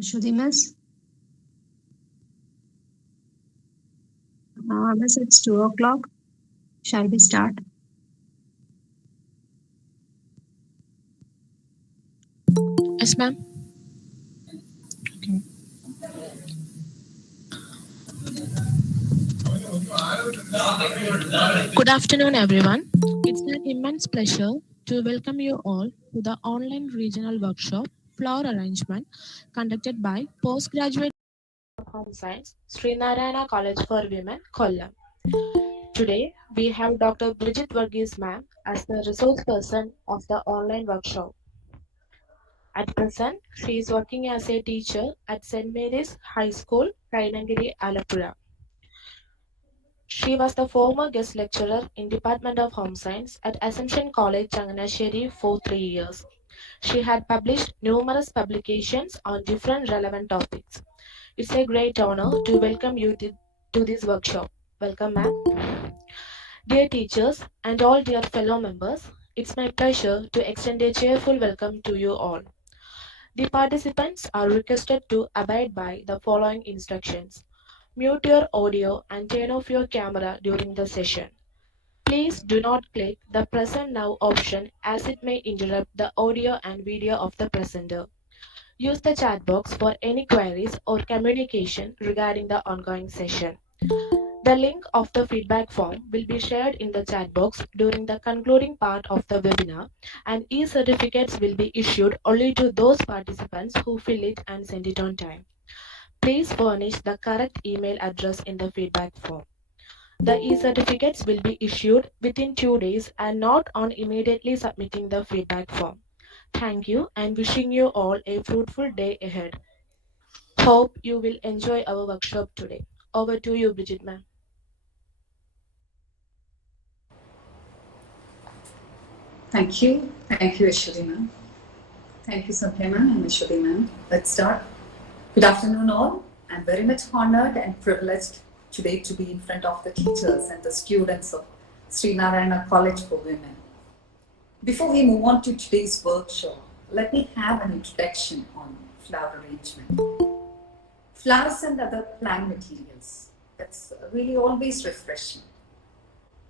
Shruti miss? Miss, it's 2 o'clock. Shall we start? Yes, ma'am. Good afternoon, everyone. It's an immense pleasure to welcome you all to the online regional workshop Flower Arrangement conducted by Postgraduate of Home Science, Srinarayana College for Women, KOLLAM. Today, we have Dr. Brijit Varghese ma'am as the resource person of the online workshop. At present, she is working as a teacher at St. Mary's High School, Kainangiri, Alapura. She was the former guest lecturer in Department of Home Science at Assumption College, Changanasheri for 3 years. She had published numerous publications on different relevant topics. It's a great honor to welcome you to this workshop. Welcome, ma'am. Dear teachers and all dear fellow members, it's my pleasure to extend a cheerful welcome to you all. The participants are requested to abide by the following instructions. Mute your audio and turn off your camera during the session. Please do not click the present now option as it may interrupt the audio and video of the presenter. Use the chat box for any queries or communication regarding the ongoing session. The link of the feedback form will be shared in the chat box during the concluding part of the webinar, and e-certificates will be issued only to those participants who fill it and send it on time. Please furnish the correct email address in the feedback form. The e-certificates will be issued within 2 days and not on immediately submitting the feedback form. Thank you and wishing you all a fruitful day ahead. Hope you will enjoy our workshop today. Over to you, Bridget ma'am. Thank you, Ashwini ma'am. Thank you, Sandhya ma'am and Ashwini ma'am. Let's start. Good afternoon, all. I'm very much honored and privileged today to be in front of the teachers and the students of Srinarayana College for Women. Before we move on to today's workshop, let me have an introduction on flower arrangement. Flowers and other plant materials. That's really always refreshing.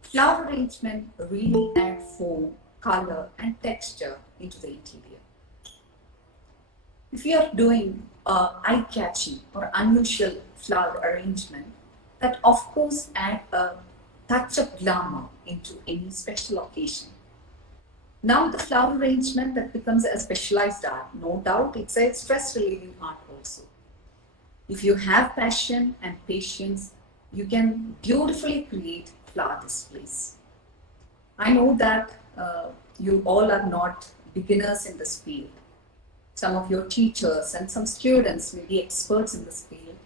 Flower arrangement really add form, color, and texture into the interior. If you are doing eye-catching or unusual flower arrangement, that of course add a touch of glamour into any special occasion. Now the flower arrangement that becomes a specialized art, no doubt it's a stress-relieving art also. If you have passion and patience, you can beautifully create flower displays. I know that you all are not beginners in this field. Some of your teachers and some students may be experts in this field,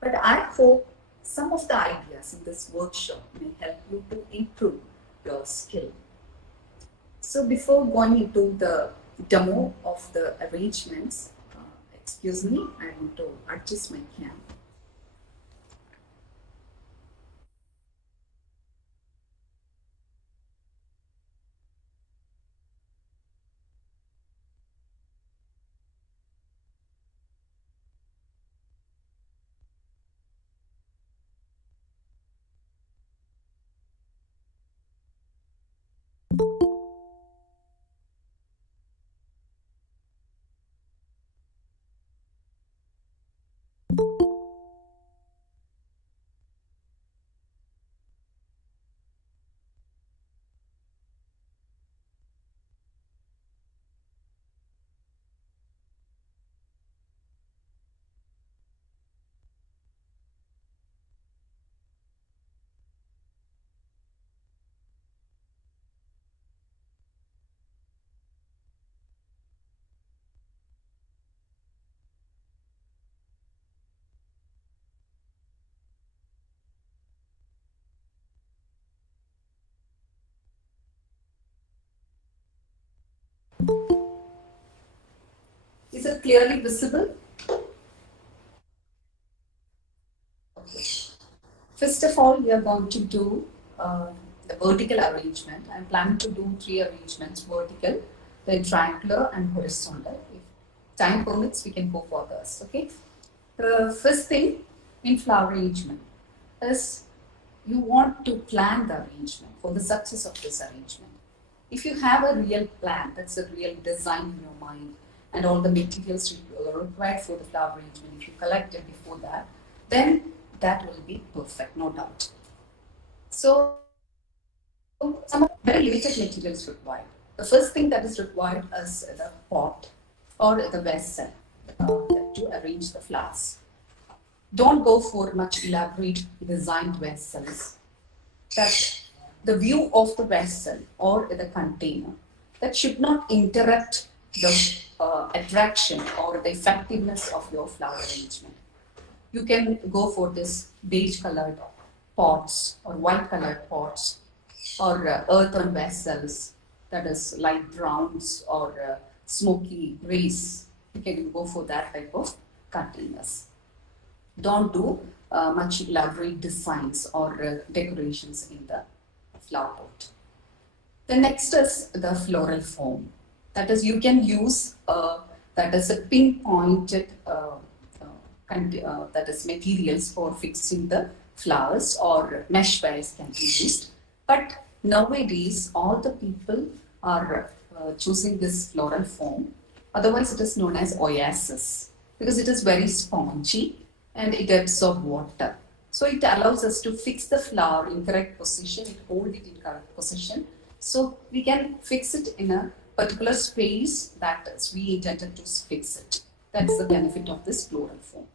but I hope some of the ideas in this workshop may help you to improve your skill. So before going into the demo of the arrangements, excuse me, I want to adjust my camera. Is it clearly visible? Okay. First of all, we are going to do the vertical arrangement. I'm planning to do 3 arrangements: vertical, then triangular, and horizontal. time permits, we can go for this. Okay. The first thing in flower arrangement is you want to plan the arrangement for the success of this arrangement. If you have a real plan, that's a real design in your mind, and all the materials required for the flower arrangement, if you collect it before that, then that will be perfect, no doubt. So, some very limited materials required. The first thing that is required is the pot or the vessel to arrange the flowers. Don't go for much elaborate designed vessels. That the view of the vessel or the container that should not interrupt the attraction or the effectiveness of your flower arrangement. You can go for this beige colored pots or white colored pots or earthen vessels, that is light browns or smoky grays. You can go for that type of containers. Don't do much elaborate designs or decorations in the flower pot. The next is the floral foam. That is, you can use that is a pinpointed that is materials for fixing the flowers, or mesh wires can be used. But nowadays, all the people are choosing this floral foam. Otherwise, it is known as oasis because it is very spongy and it absorbs water. So it allows us to fix the flower in correct position, it holds it in correct position. So we can fix it in a particular space that we intended to fix it. That's the benefit of this floral foam.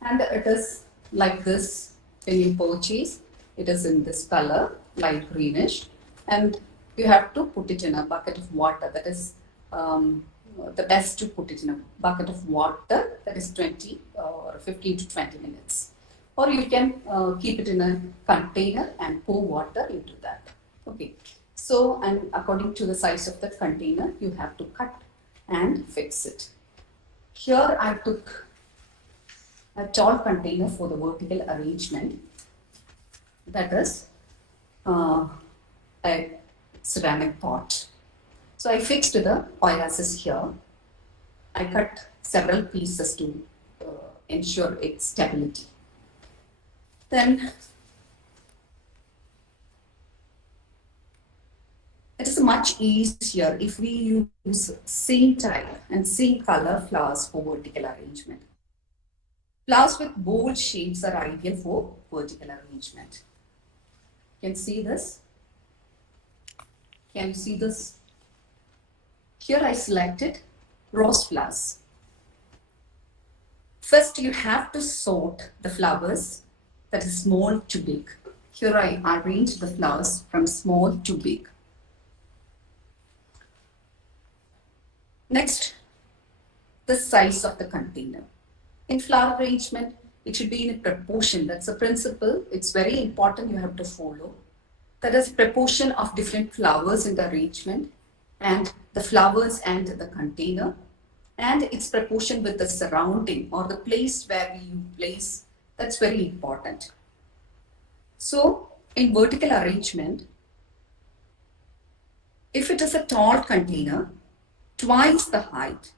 And it is like this when you purchase. It is in this color, light greenish, and you have to put it in a bucket of water. That is the best to put it in a bucket of water, that is 20 or 15 to 20 minutes. Or you can keep it in a container and pour water into that. Okay. So, and according to the size of the container, you have to cut and fix it. Here I took a tall container for the vertical arrangement. That is a ceramic pot. So I fixed the oasis here. I cut several pieces to ensure its stability. Then it is much easier if we use same type and same color flowers for vertical arrangement. Flowers with bold shapes are ideal for vertical arrangement. You can see this. Can you see this? Here I selected rose flowers. First, you have to sort the flowers, that is small to big. Here I arrange the flowers from small to big. Next, the size of the container. In flower arrangement, it should be in a proportion. That's a principle. It's very important, you have to follow. That is proportion of different flowers in the arrangement, and the flowers and the container, and its proportion with the surrounding or the place where you place. That's very important. So in vertical arrangement, if it is a tall container, twice the height.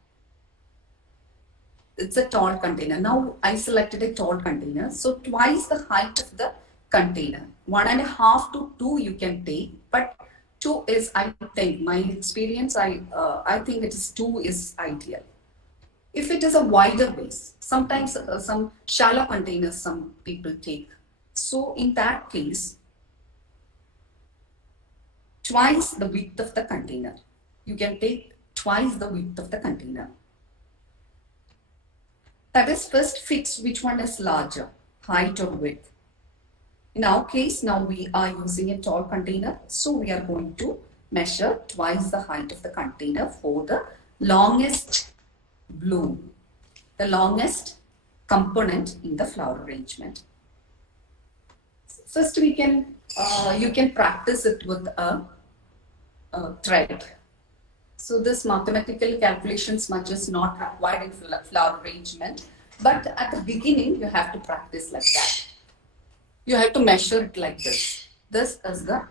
It's a tall container. Now I selected a tall container, so twice the height of the container. 1.5 to 2 you can take, but 2 is, I think, my experience, I think it is 2 is ideal. If it is a wider base, sometimes some shallow containers some people take. So in that case, twice the width of the container. You can take twice the width of the container. That is, first fix which one is larger, height or width. In our case, now we are using a tall container, so we are going to measure twice the height of the container for the longest bloom, the longest component in the flower arrangement. First, we can you can practice it with a thread. So this mathematical calculations much is not required in flower arrangement, but at the beginning you have to practice like that. You have to measure it like this. This is the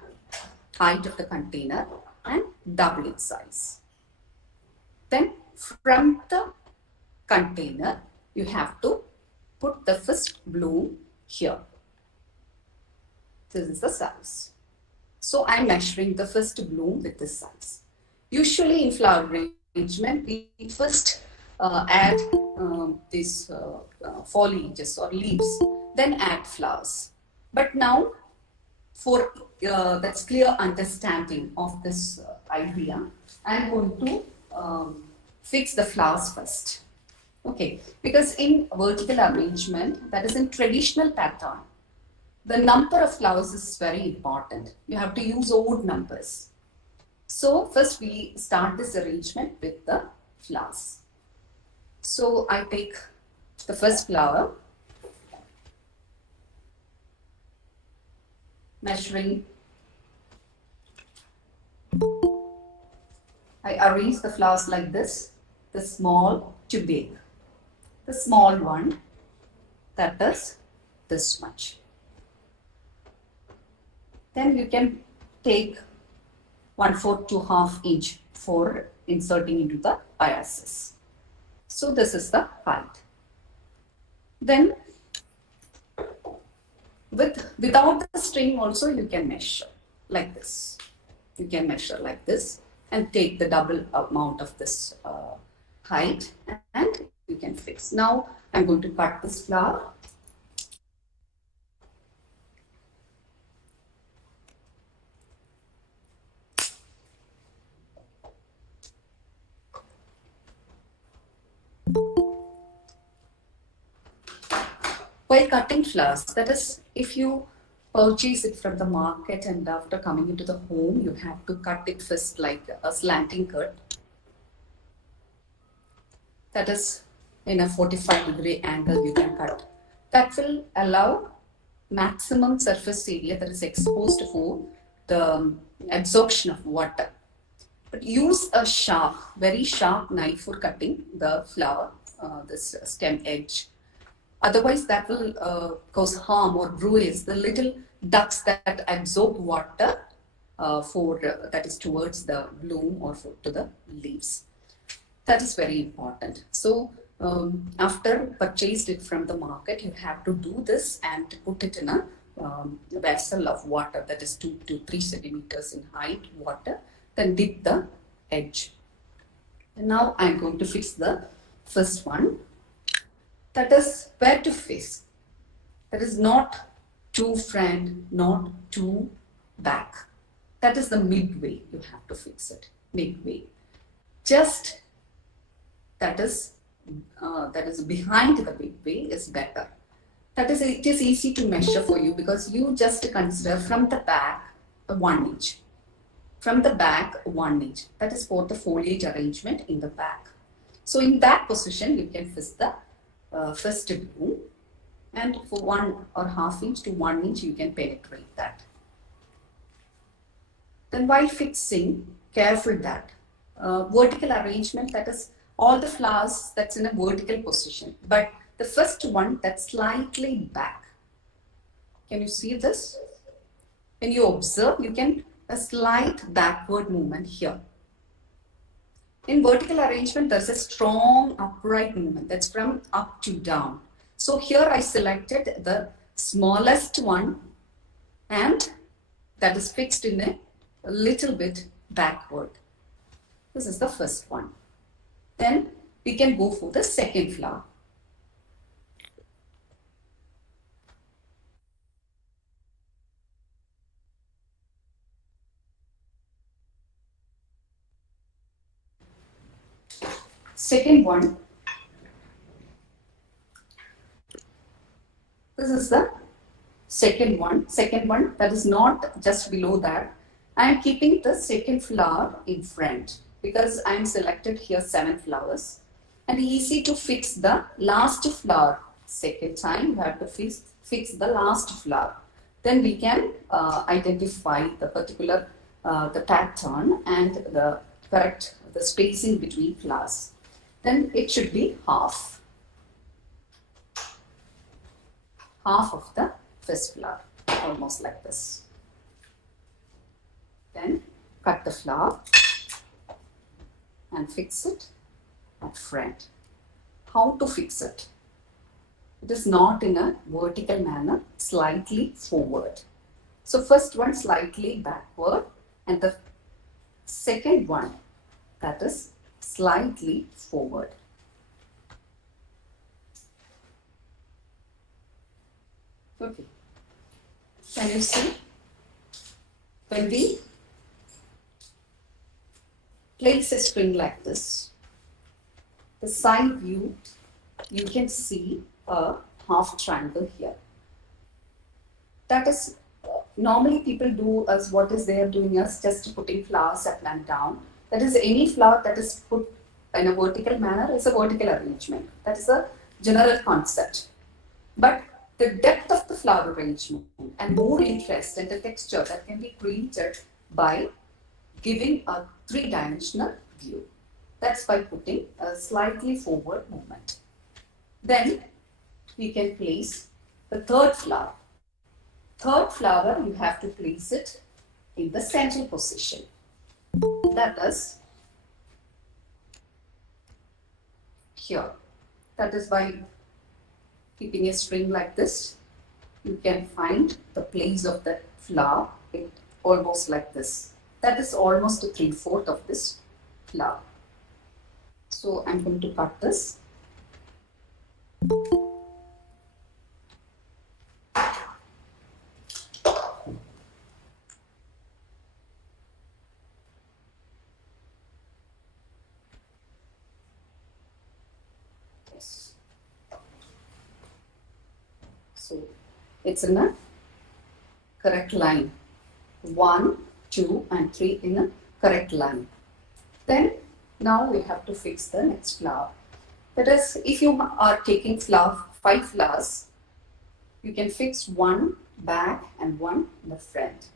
height of the container and double its size. Then from the container, you have to put the first bloom here. This is the size. So I'm measuring the first bloom with this size. Usually in flower arrangement, we first add these foliages or leaves, then add flowers. But now, for that's clear understanding of this idea, I'm going to fix the flowers first. Okay, because in vertical arrangement, that is in traditional pattern, the number of flowers is very important. You have to use odd numbers. So first we start this arrangement with the flowers. So I take the first flower, measuring. I arrange the flowers like this, the small to big. The small one, that is this much. Then you can take 1/4 to 1/2 inch for inserting into the biases. So this is the height. Then without the string also you can measure like this. You can measure like this and take the double amount of this height and you can fix. Now I'm going to cut this flower. While cutting flowers, that is, if you purchase it from the market and after coming into the home, you have to cut it first like a slanting cut. That is, in a 45-degree angle you can cut. That will allow maximum surface area that is exposed for the absorption of water. But use a sharp, very sharp knife for cutting the flower, this stem edge. Otherwise, that will cause harm or bruise the little ducts that absorb water that is towards the bloom or to the leaves. That is very important. So after purchased it from the market, you have to do this and put it in a vessel of water that is 2 to 3 centimeters in height water. Then dip the edge. And now I'm going to fix the first one. That is where to fix. That is not too front, not too back. That is the midway. You have to fix it. Midway. Just that is behind the midway is better. That is, it is easy to measure for you because you just consider from the back 1 inch. From the back 1 inch. That is for the foliage arrangement in the back. So in that position, you can fix the first bloom, and for 1.5 inch to 1 inch you can penetrate that. Then while fixing, careful that vertical arrangement, that is all the flowers that's in a vertical position, but the first one that's slightly back. Can you see this? When you observe, you can a slight backward movement here. In vertical arrangement, there's a strong upright movement that's from up to down. So here I selected the smallest one and that is fixed in a little bit backward. This is the first one. Then we can go for the second flower. Second one, this is the second one that is not just below that. I am keeping the second flower in front because I am selected here 7 flowers and easy to fix the last flower. Second time you have to fix the last flower. Then we can identify the particular the pattern and the correct the spacing between flowers. Then it should be half of the first flower, almost like this. Then cut the flower and fix it at front. how to fix it. It is not in a vertical manner, slightly forward. So first one slightly backward, and the second one, that is slightly forward. Okay. Can you see? When we place a string like this, the side view, you can see a half triangle here. That is, normally people do as what is they are doing is just putting flowers up and down. That is, any flower that is put in a vertical manner is a vertical arrangement. That is a general concept. But the depth of the flower arrangement and more interest in the texture that can be created by giving a three-dimensional view. That's by putting a slightly forward movement. Then we can place the third flower. Third flower, you have to place it in the central position. That is here. That is by keeping a string like this, you can find the place of the flower, it almost like this. That is almost 3/4 of this flower. So I'm going to cut this. Yes. So it's in a correct line. 1, 2, and 3 in a correct line. Then now we have to fix the next flower. That is, if you are taking 5 flowers, you can fix 1 back and 1 in the front.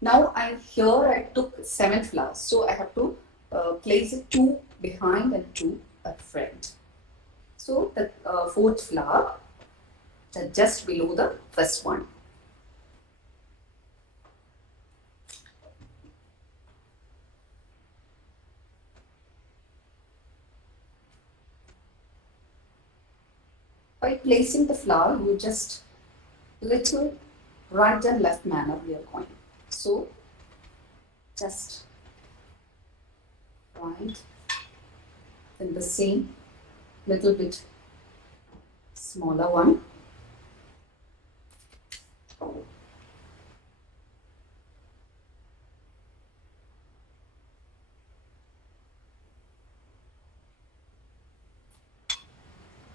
Now here I took 7 flowers, so I have to place 2 behind and 2 at front. So the 4th flower, just below the first one. By placing the flower, you just little right and left manner we are going. So just right, then the same little bit smaller one.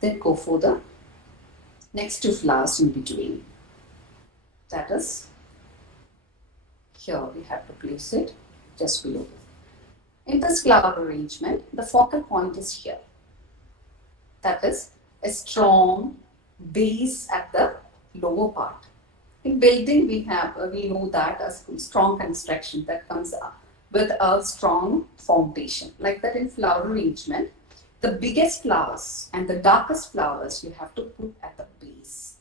Then go for the next 2 flowers in between. That is, here we have to place it just below. In this flower arrangement, the focal point is here. That is a strong base at the lower part. In building, we know that a strong construction that comes up with a strong foundation. Like that in flower arrangement, the biggest flowers and the darkest flowers you have to put at the base.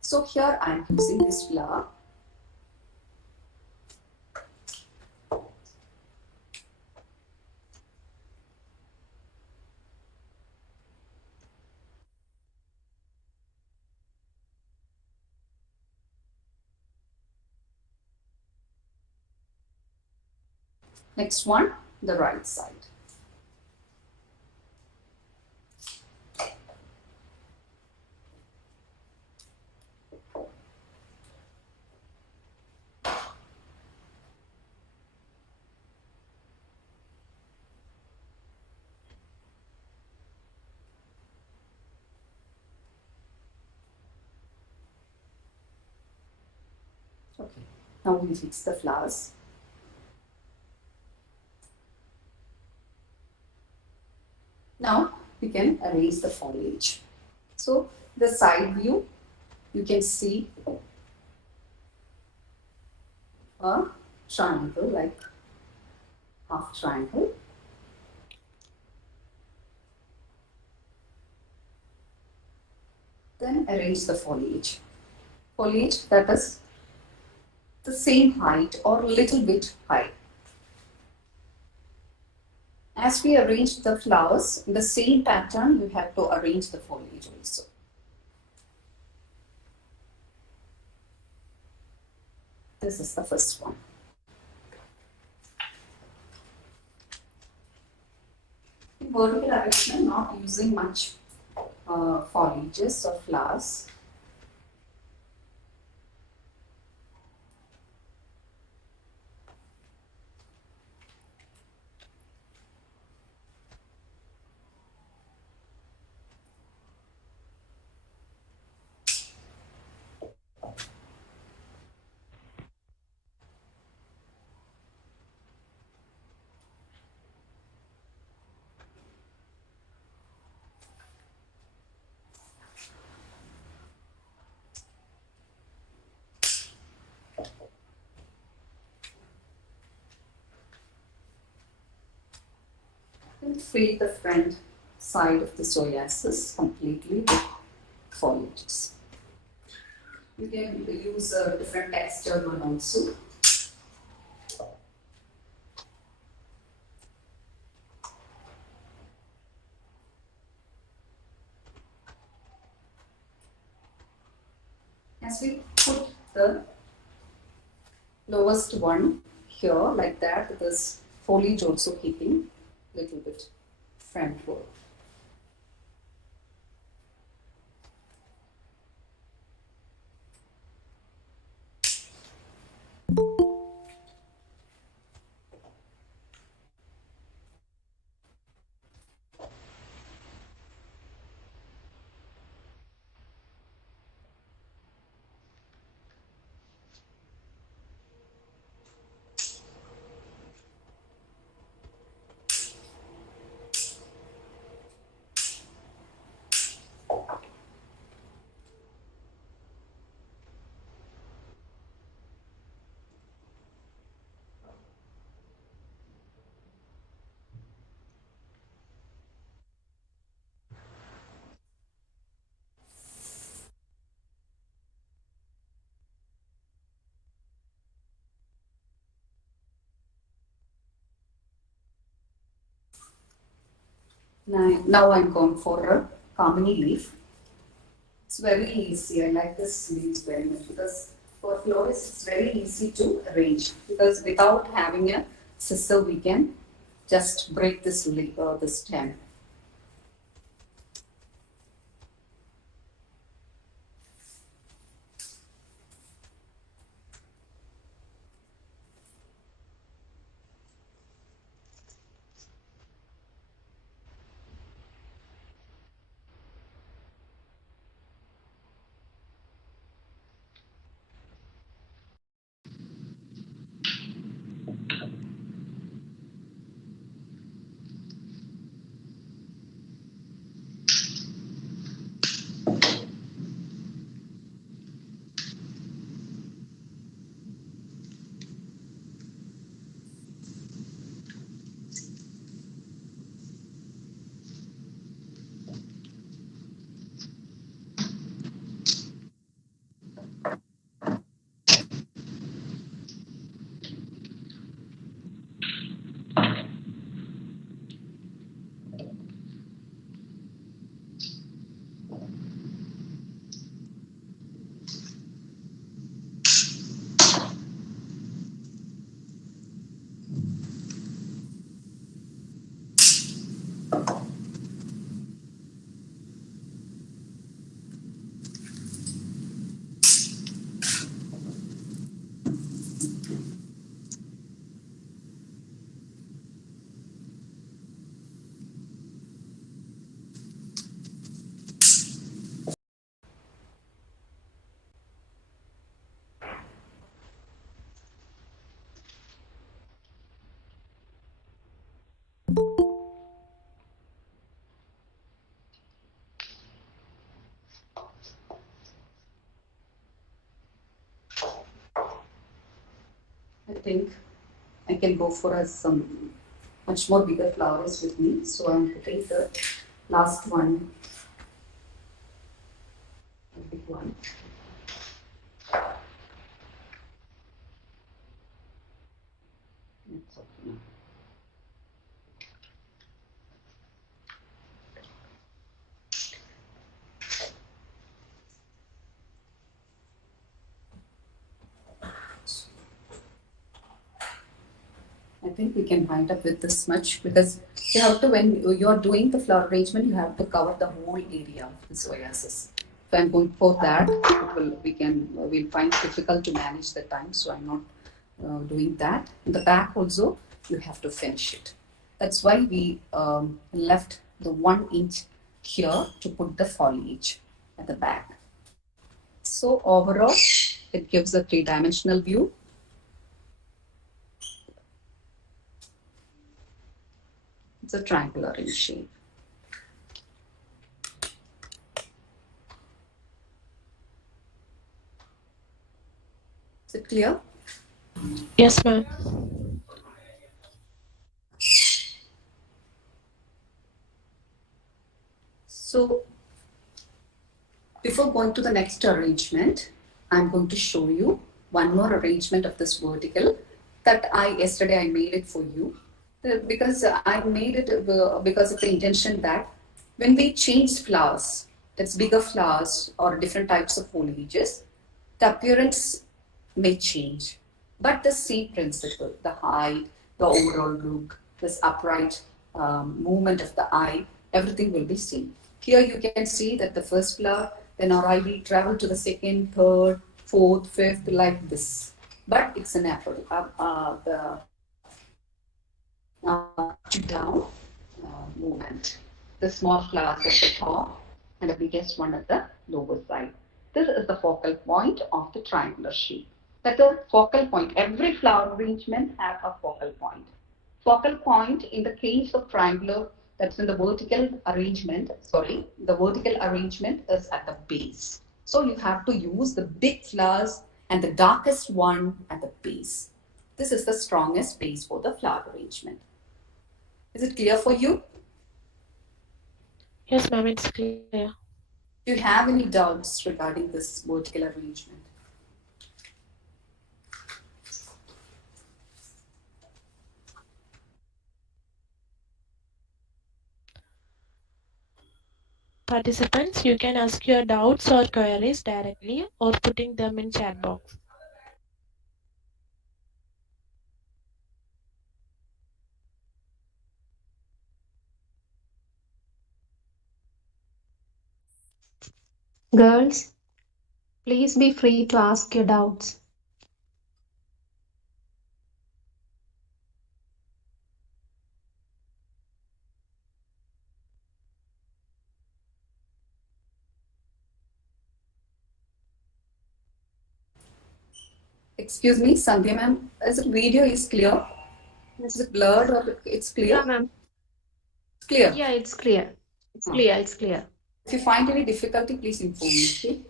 So here I am using this flower. Next one, the right side. Okay, now we fix the flowers. Now we can arrange the foliage. So the side view, you can see a triangle, like half triangle. Then arrange the foliage. Foliage that is the same height or little bit high. As we arrange the flowers, in the same pattern, you have to arrange the foliage also. This is the first one. In vertical arrangement, not using much foliages or flowers. And fill the front side of the psoriasis completely with foliages. You can use a different textured one also. As we put the lowest one here like that, with this foliage also keeping little bit frontward. Now I'm going for a kamini leaf. It's very easy. I like this leaves very much because for florists it's very easy to arrange because without having a scissor we can just break this leaf, the stem. I think I can go for some much more bigger flowers with me. So I'm putting the last one, a big one. That's okay now. think we can wind up with this much because you have to, when you're doing the flower arrangement, you have to cover the whole area of this oasis. So I'm going for that. We'll find it difficult to manage the time, so I'm not doing that. In the back also, you have to finish it. That's why we left the 1 inch here to put the foliage at the back. So overall, it gives a three-dimensional view. It's a triangular in shape. Is it clear? Yes, ma'am. So before going to the next arrangement, I'm going to show you one more arrangement of this vertical that yesterday I made it for you because I made it because of the intention that when we change flowers, it's bigger flowers or different types of foliages, the appearance may change, but the same principle, the height, the overall look, this upright movement of the eye, everything will be same. Here you can see that the first flower, then our eye will travel to the second, third, fourth, fifth, like this. But it's an apple, the down movement. The small flowers at the top and the biggest one at the lower side. This is the focal point of the triangular shape. That the focal point, every flower arrangement has a focal point. Focal point in the case of triangular, that's in the vertical arrangement, the vertical arrangement is at the base. So you have to use the big flowers and the darkest one at the base. This is the strongest base for the flower arrangement. Is it clear for you? Yes, ma'am, it's clear. Do you have any doubts regarding this vertical arrangement? Participants, you can ask your doubts or queries directly or putting them in chat box. Girls, please be free to ask your doubts. Excuse me, Sandhya ma'am, is the video is clear? Is Yes. it blurred or it's clear? Yeah, ma'am. It's clear. Yeah, it's clear. It's Huh. clear. It's clear. If you find any difficulty, please inform me, okay?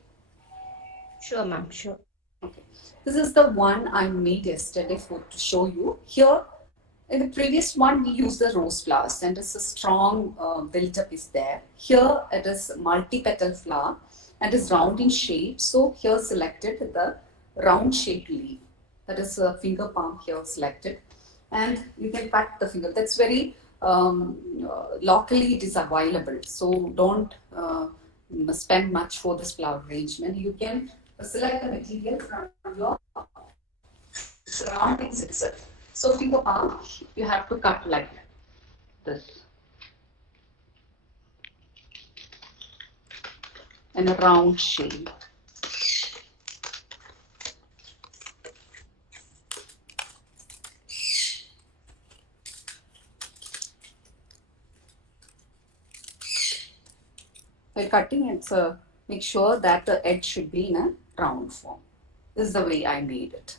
Sure, ma'am. Sure. Okay. This is the one I made yesterday for to show you. Here, in the previous one, we used the rose flowers and it's a strong build-up is there. Here, it is multi-petal flower and is round in shape. So here selected the round shaped leaf. That is a finger palm here selected. And you can cut the finger. That's very locally it is available. So don't spend much for this flower arrangement. You can select the material from your surroundings itself. So finger palm, you have to cut like this in a round shape. While cutting, it's make sure that the edge should be in a round form. This is the way I made it.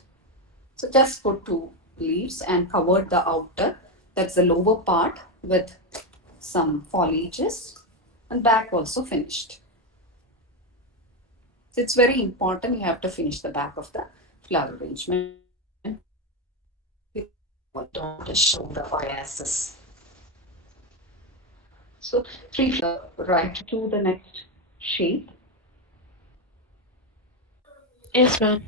So just put two leaves and cover the outer, that's the lower part, with some foliages, and back also finished. So it's very important you have to finish the back of the flower arrangement. Don't just show the oasis. So right to the next shape. Yes, ma'am.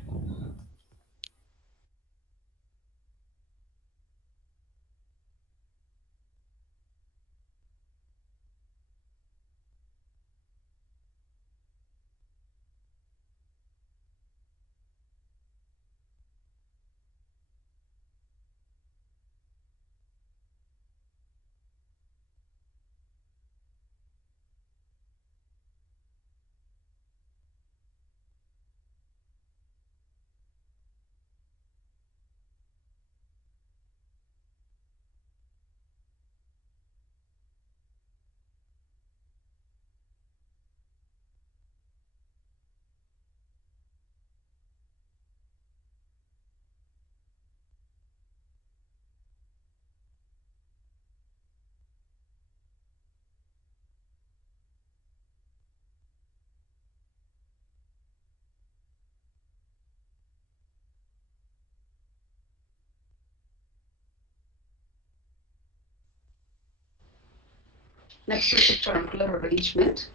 Next is the triangular arrangement.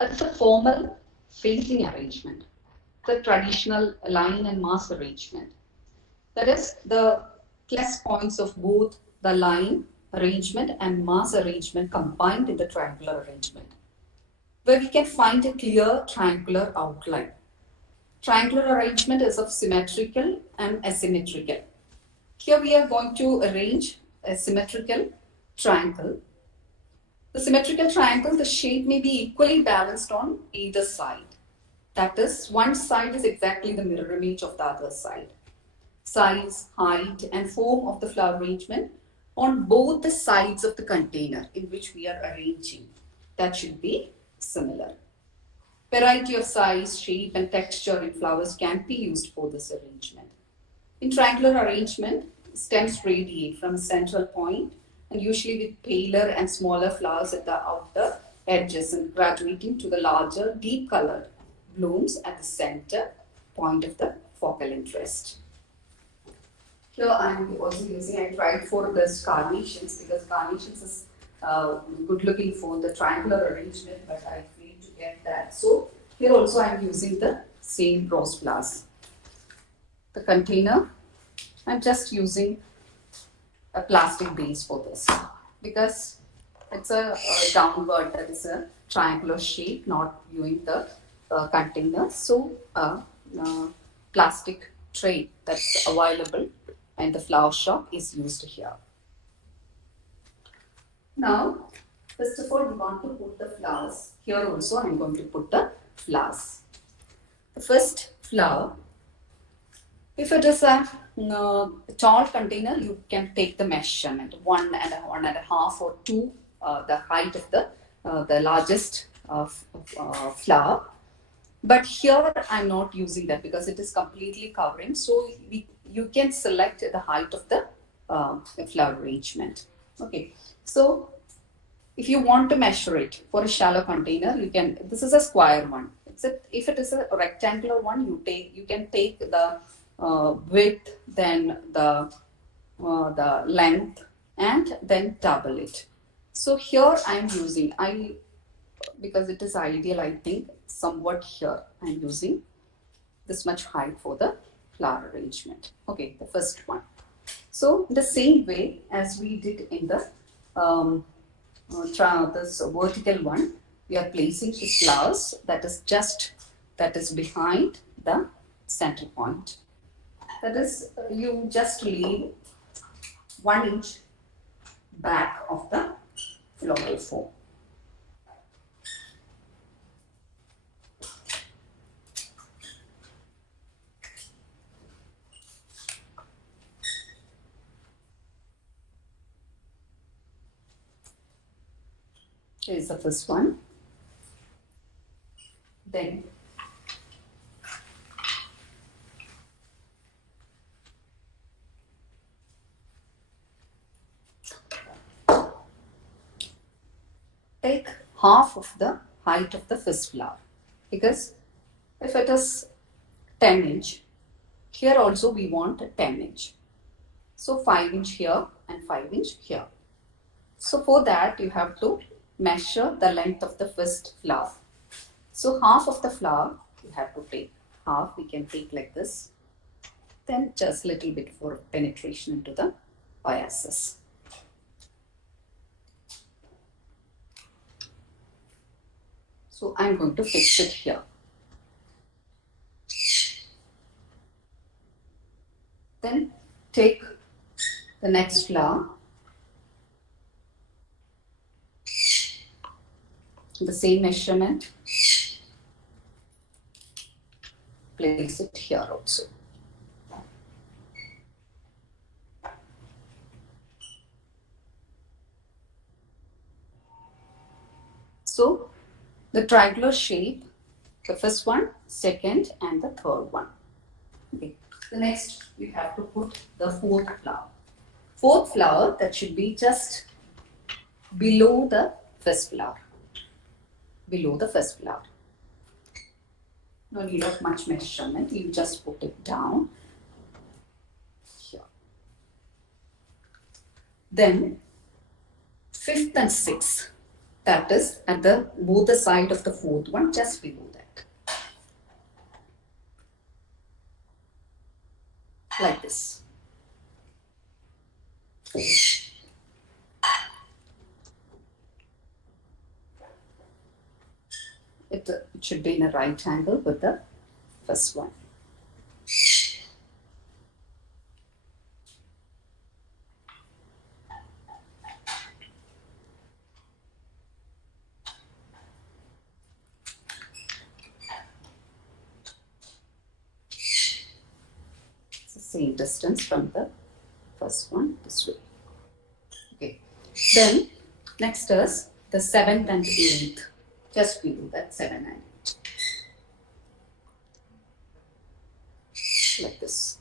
It's a formal facing arrangement. The traditional line and mass arrangement. That is the plus points of both the line arrangement and mass arrangement combined in the triangular arrangement, where we can find a clear triangular outline. Triangular arrangement is of symmetrical and asymmetrical. Here we are going to arrange a symmetrical triangle. The symmetrical triangle, the shape may be equally balanced on either side. That is, one side is exactly the mirror image of the other side. Size, height, and form of the flower arrangement on both the sides of the container in which we are arranging, that should be similar. Variety of size, shape, and texture in flowers can be used for this arrangement. In triangular arrangement, stems radiate from a central point and usually with paler and smaller flowers at the outer edges and graduating to the larger, deep colored blooms at the center point of the focal interest. Here I am also using, I tried for this carnations because carnations is good looking for the triangular arrangement, but I failed to get that. So here also I am using the same rose flowers. The container, I'm just using a plastic base for this because it's a downward, that is a triangular shape, not viewing the container. So plastic tray that's available and the flower shop is used here. Now, first of all, we want to put the flowers. Here also I am going to put the flowers. The first flower, if it is a tall container, you can take the measurement, 1.5 or 2, the height of the largest flower. But here I'm not using that because it is completely covering. So you can select the height of the flower arrangement. Okay, so if you want to measure it for a shallow container, you can. This is a square one. If it is a rectangular one, you can take the width, then the length, and then double it. So here I am using because it is ideal. I think somewhat here I am using this much height for the flower arrangement. Okay, the first one. So the same way as we did in the this vertical one, we are placing the flowers that is behind the center point. That is, you just leave 1 inch back of the floral form. Here is the first one. Then take half of the height of the first flower, because if it is 10 inch, here also we want 10 inch. So 5 inch here and 5 inch here. So for that you have to measure the length of the first flower. So half of the flower you have to take. Half we can take like this. Then just a little bit for penetration into the biases. So I'm going to fix it here. Then take the next flower. The same measurement. Place it here also. So the triangular shape, the first one, second, and the third one. Okay. The next, we have to put the fourth flower. Fourth flower, that should be just below the first flower. Below the first flower. No need of much measurement, you just put it down here. Then fifth and sixth, that is at the both the side of the fourth one, just below that, like this. It should be in a right angle with the first one. It's the same distance from the first one this way. Okay. Then next is the seventh and eighth. Just below that, 7 and 8. Like this.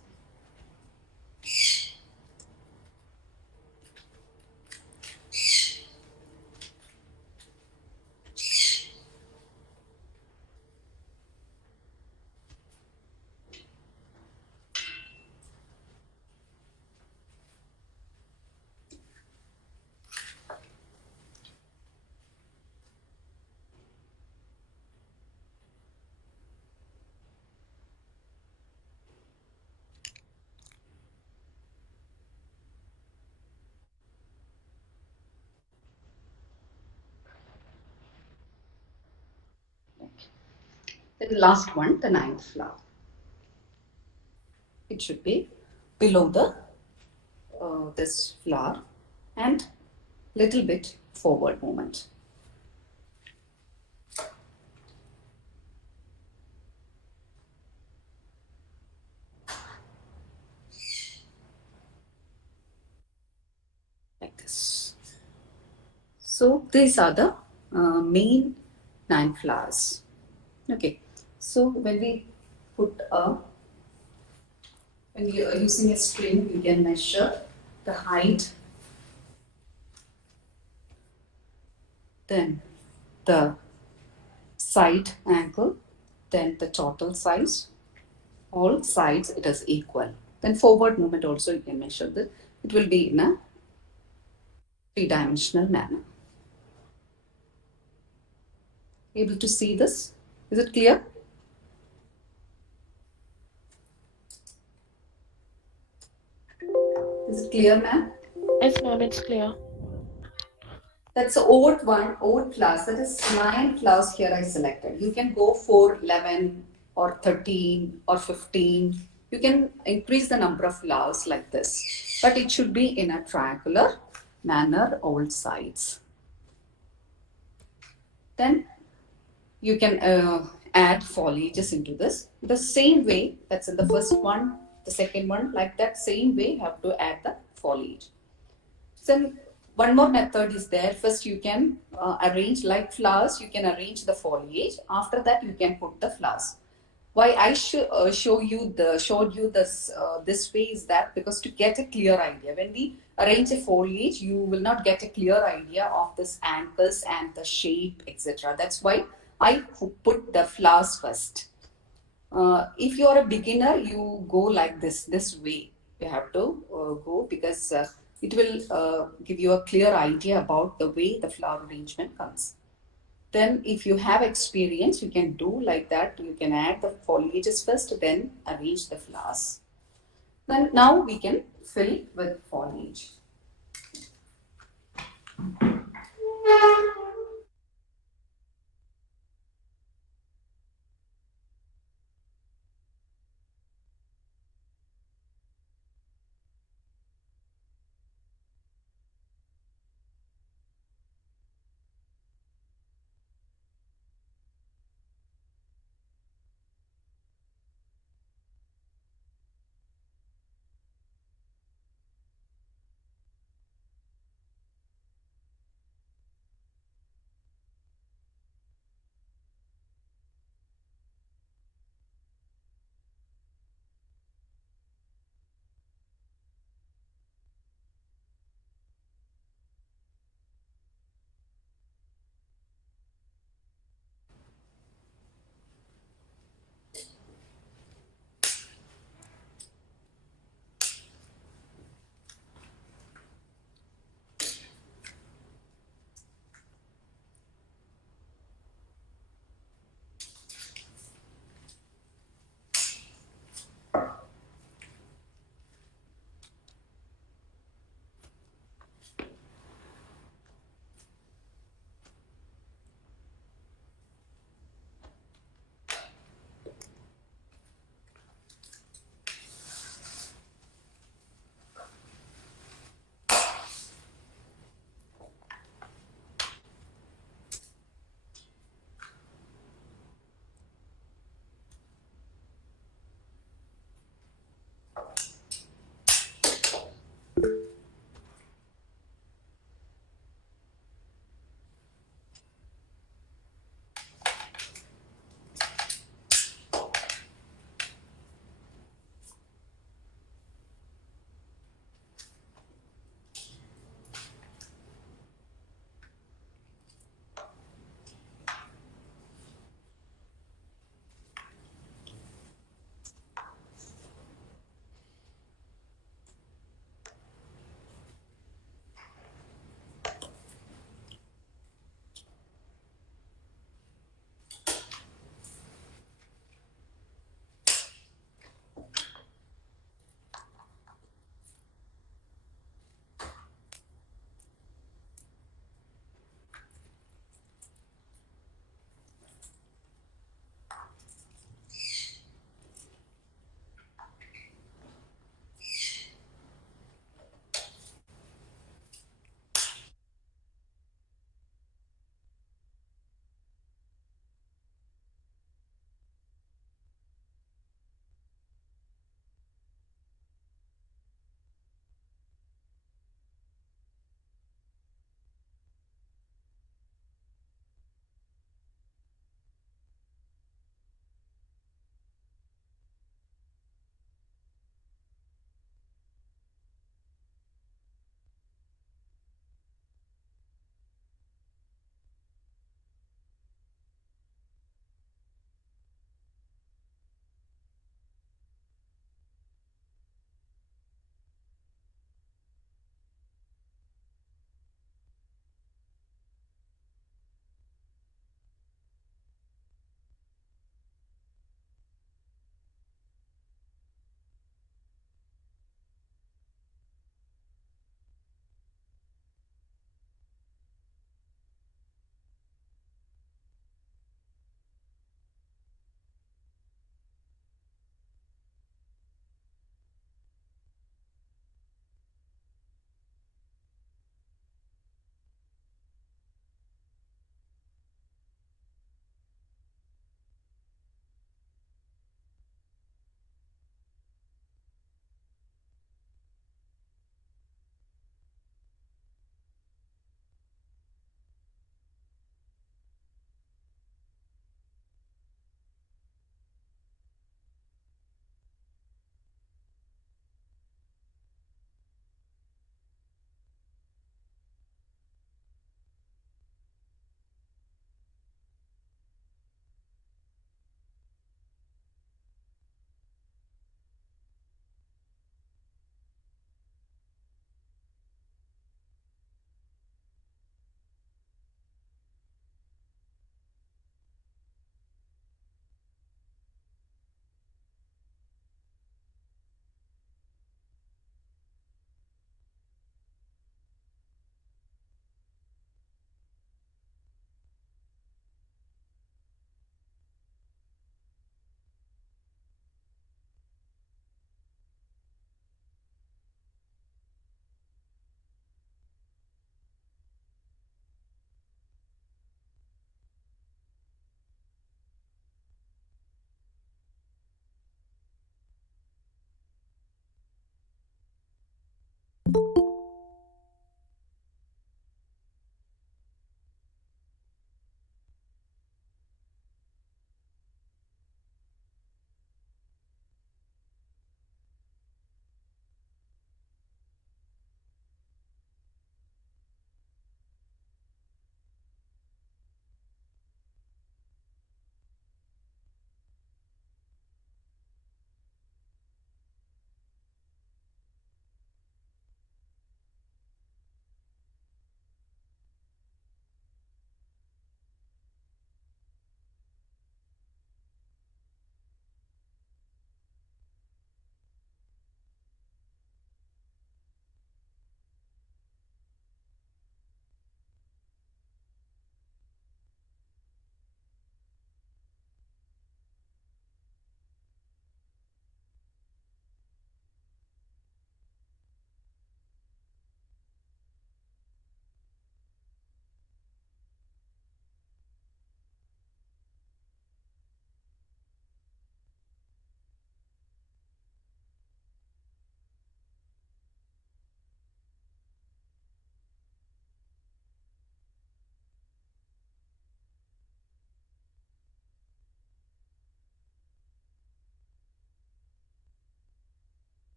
Then last one, the ninth flower. It should be below the this flower and little bit forward movement. Like this. So these are the main 9 flowers. Okay. So when we put a when you are using a string, you can measure the height, then the side angle, then the total size. All sides it is equal. Then forward movement also you can measure that. It will be in a three-dimensional manner. Able to see this? Is it clear? Is it clear, ma'am? Yes, ma'am, it's clear. That's the odd one, odd class. That is 9 class here I selected. You can go for 11 or 13 or 15. You can increase the number of flowers like this. But it should be in a triangular manner, all sides. Then you can add foliages into this. The same way, that's in the first one, the second one, like that same way you have to add the foliage. Then one more method is there. First you can arrange like flowers, you can arrange the foliage. After that you can put the flowers. Why I showed you this way is that because to get a clear idea, when we arrange a foliage, you will not get a clear idea of this angles and the shape, etc. That's why I put the flowers first. If you are a beginner, you go like this way. You have to go because it will give you a clear idea about the way the flower arrangement comes. Then if you have experience, you can do like that. You can add the foliages first, then arrange the flowers. Then now we can fill with foliage.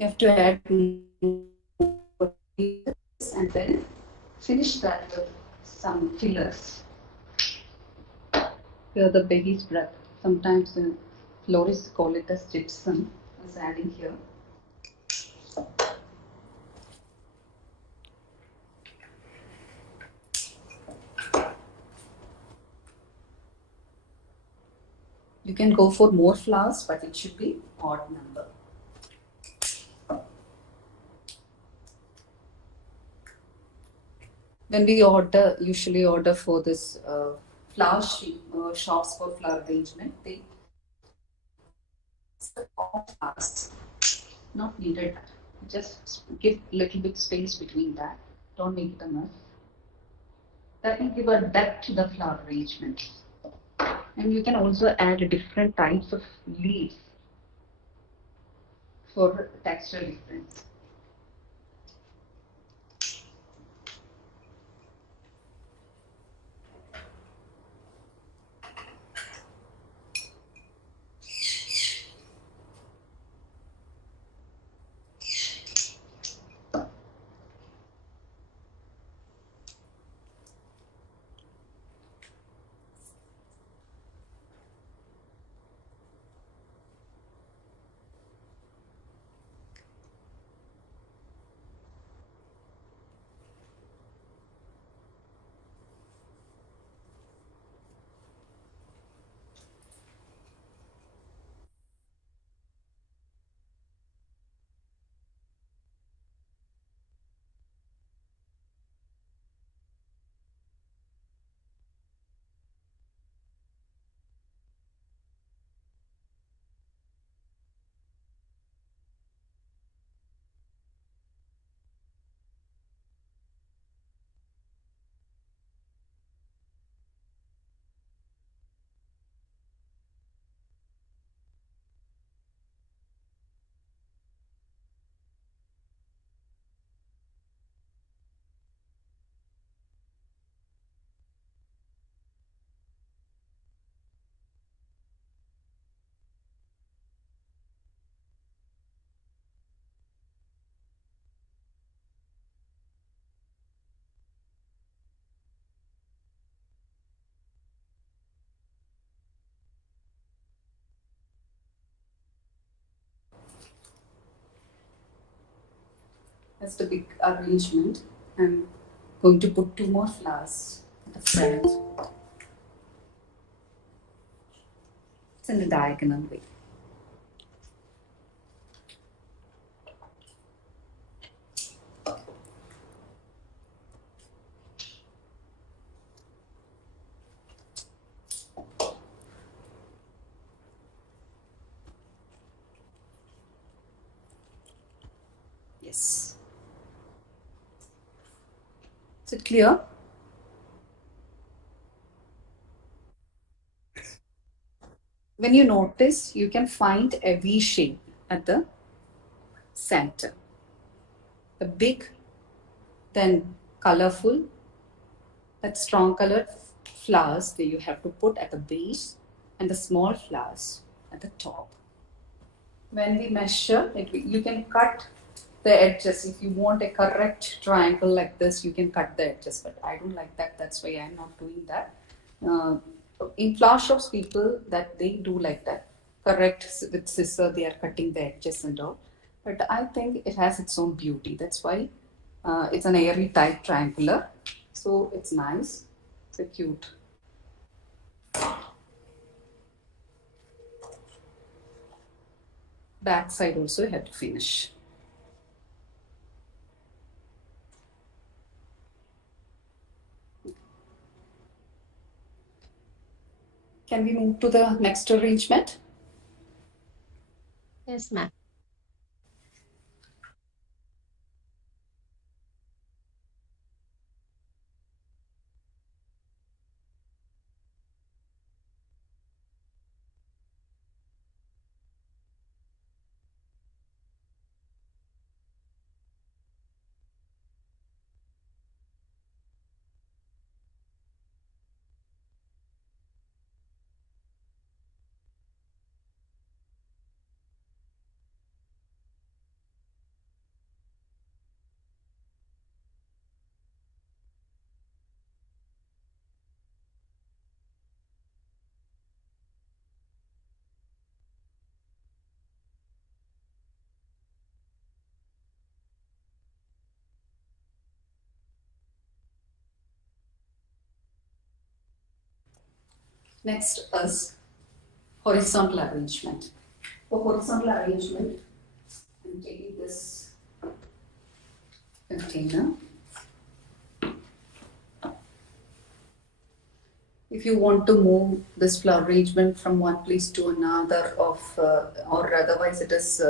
You have to add more pieces and then finish that with some fillers. Here the baby's breath. Sometimes the florists call it as gypsum. Is adding here. You can go for more flowers, but it should be odd number. When we order, usually order for this flower shops for flower arrangement, they all flowers. Not needed. Just give little bit space between that. Don't make it a mess. That will give a depth to the flower arrangement. And you can also add different types of leaves for texture difference. That's the big arrangement. I'm going to put two more flowers at the front. It's in a diagonal way. Yes. Is it clear? When you notice, you can find a V shape at the center. The big, then colorful, that strong colored flowers that you have to put at the base and the small flowers at the top. When we measure it, you can cut the edges. If you want a correct triangle like this, you can cut the edges, but I don't like that. That's why I'm not doing that. Uh, in flower shops, people that they do like that, correct with scissor, they are cutting the edges and all. But I think it has its own beauty. That's why it's an airy type triangular, so it's nice. It's a cute. Back side also you have to finish. Can we move to the next arrangement? Yes, ma'am. Next is horizontal arrangement. For horizontal arrangement, I'm taking this container. If you want to move this flower arrangement from one place to another, or otherwise it is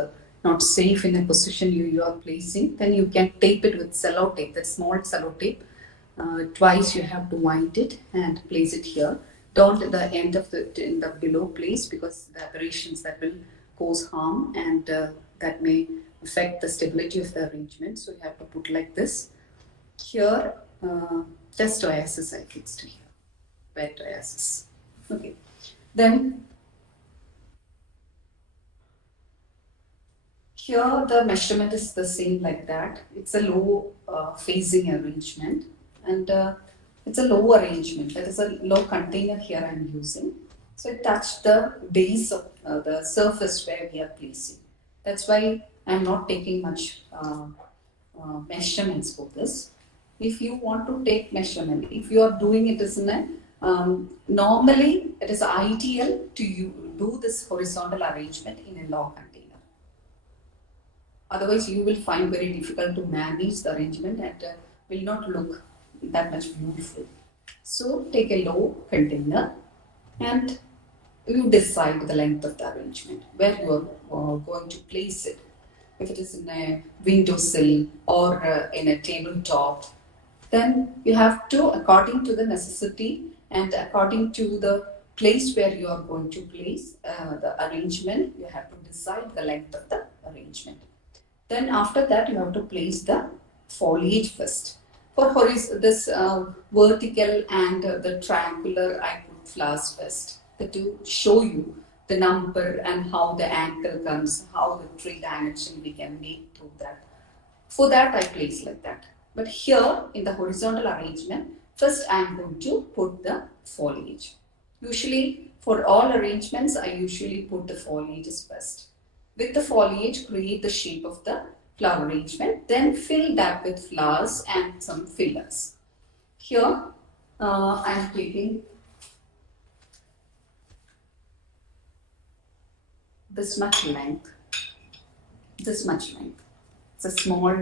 not safe in a position you are placing, then you can tape it with cello tape, that small cello tape. Twice you have to wind it and place it here. Don't at the end of in the below place, because the aberrations that will cause harm, and that may affect the stability of the arrangement. So you have to put like this. Here, just oasis I fixed here. Wet oasis. Okay. Then here the measurement is the same like that. It's a low phasing arrangement, and it's a low arrangement. That is a low container here I'm using. So it touched the base of the surface where we are placing. That's why I'm not taking much measurements for this. If you want to take measurement, if you are doing it as in a normally it is ideal to you do this horizontal arrangement in a low container. Otherwise, you will find very difficult to manage the arrangement, and will not look that much beautiful. So take a low container, and you decide the length of the arrangement, where you are going to place it. If it is in a windowsill or in a tabletop, then you have to, according to the necessity and according to the place where you are going to place the arrangement, you have to decide the length of the arrangement. Then after that, you have to place the foliage first. For this vertical and the triangular, I put flowers first to show you the number and how the angle comes, how the tree dimension we can make through that. For that, I place like that. But here in the horizontal arrangement, first I am going to put the foliage. Usually, for all arrangements, I usually put the foliages first. With the foliage, create the shape of the flower arrangement, then fill that with flowers and some fillers. Here, I am taking this much length, this much length. It's a small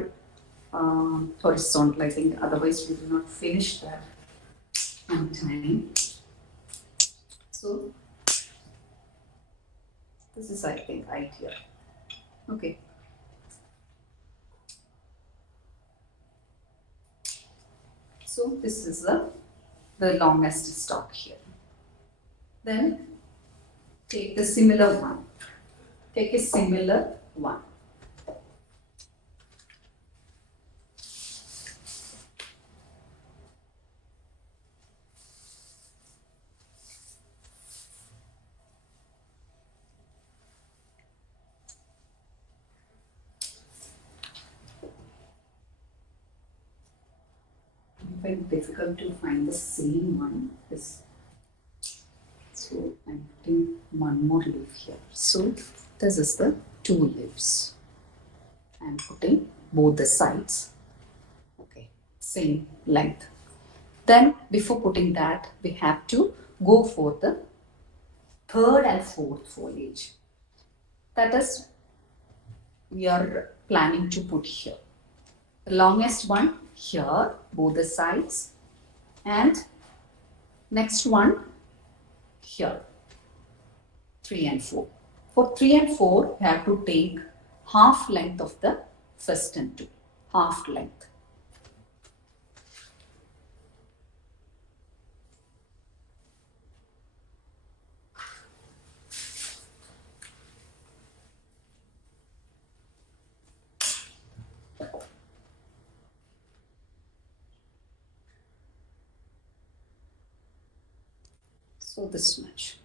horizontal, I think, otherwise we will not finish that on time. So, this is, I think, ideal. Okay. So, this is the longest stalk here. Then, take the similar one. Take a similar one. Very difficult to find the same one. So I'm putting one more leaf here. So this is the two leaves. I'm putting both the sides. Okay, same length. Then before putting that, we have to go for the third and fourth foliage. That is, we are planning to put here. The longest one here, both the sides, and next one here, 3 and 4. For 3 and 4, you have to take half length of the first and 2, half length. So this much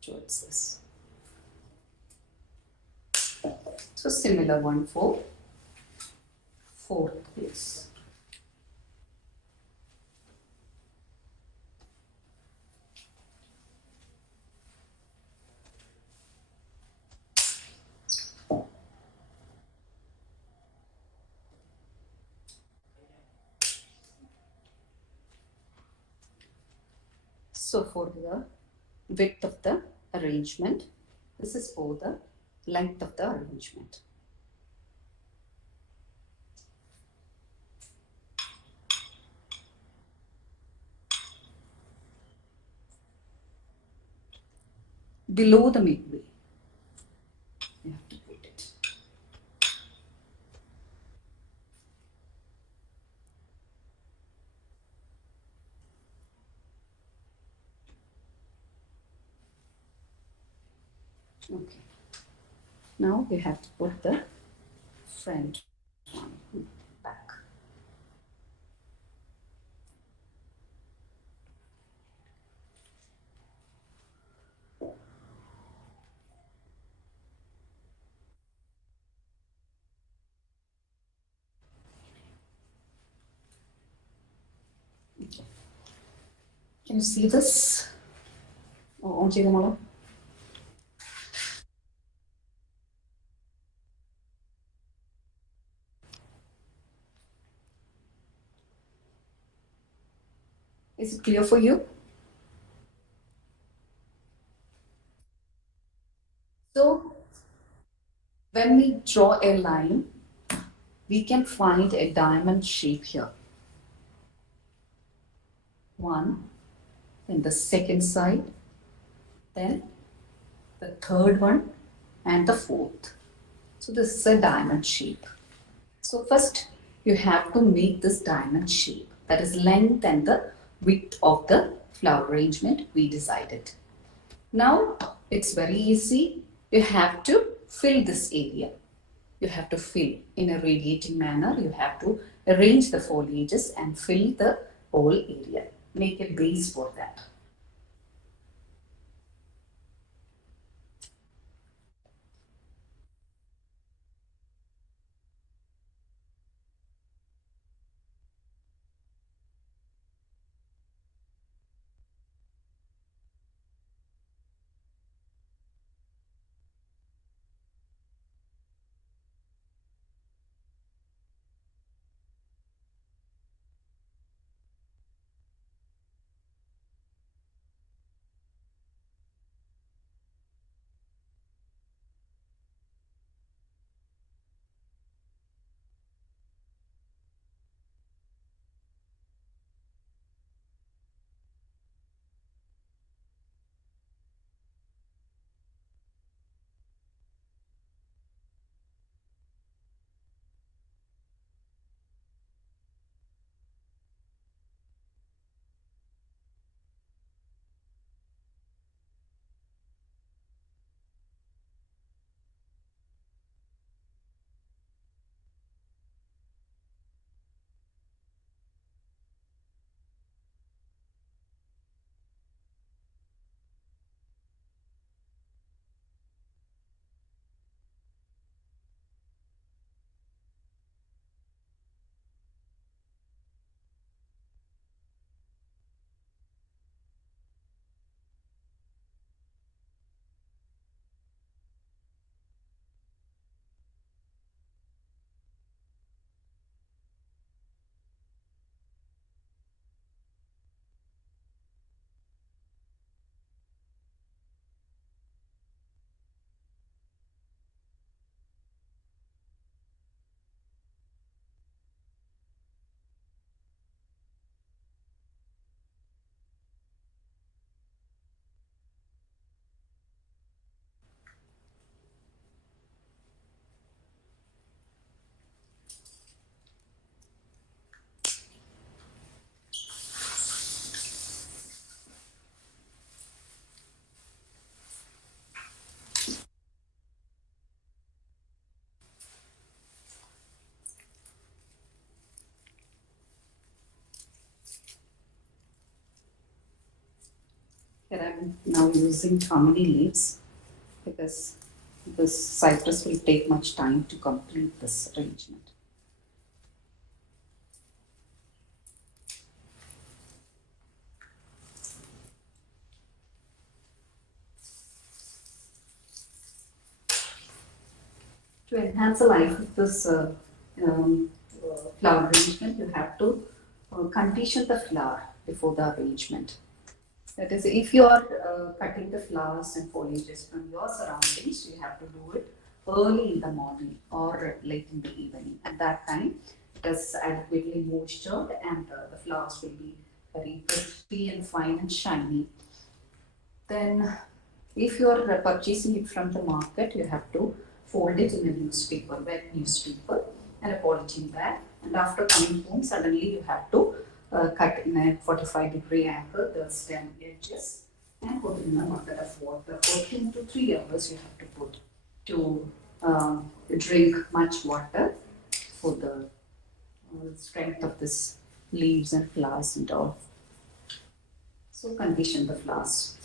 towards this. So similar one for fourth place. So for the width of the arrangement, this is for the length of the arrangement. Below the midway, you have to put it. Okay. Now we have to put the front one back. Okay. Can you see this? Oh, on Chigamala? Is it clear for you? So when we draw a line, we can find a diamond shape here. One, then the second side, then the third one, and the fourth. So this is a diamond shape. So first you have to make this diamond shape, that is length and the width of the flower arrangement we decided. Now it's very easy. You have to fill this area. You have to fill in a radiating manner. You have to arrange the foliages and fill the whole area. Make a base for that. Here I'm now using harmony leaves because this cypress will take much time to complete this arrangement. To enhance the life of this flower arrangement, you have to condition the flower before the arrangement. That is, if you are cutting the flowers and foliages from your surroundings, you have to do it early in the morning or late in the evening. At that time, it is adequately moistured and the flowers will be very crispy and fine and shiny. Then, if you are purchasing it from the market, you have to fold it in a newspaper, wet newspaper, and a polythene bag. And after coming home, suddenly you have to cut in a 45-degree angle the stem edges and put in a bucket of water. For 2 to 3 hours, you have to put to drink much water for the strength of this leaves and flowers and all. So condition the flowers.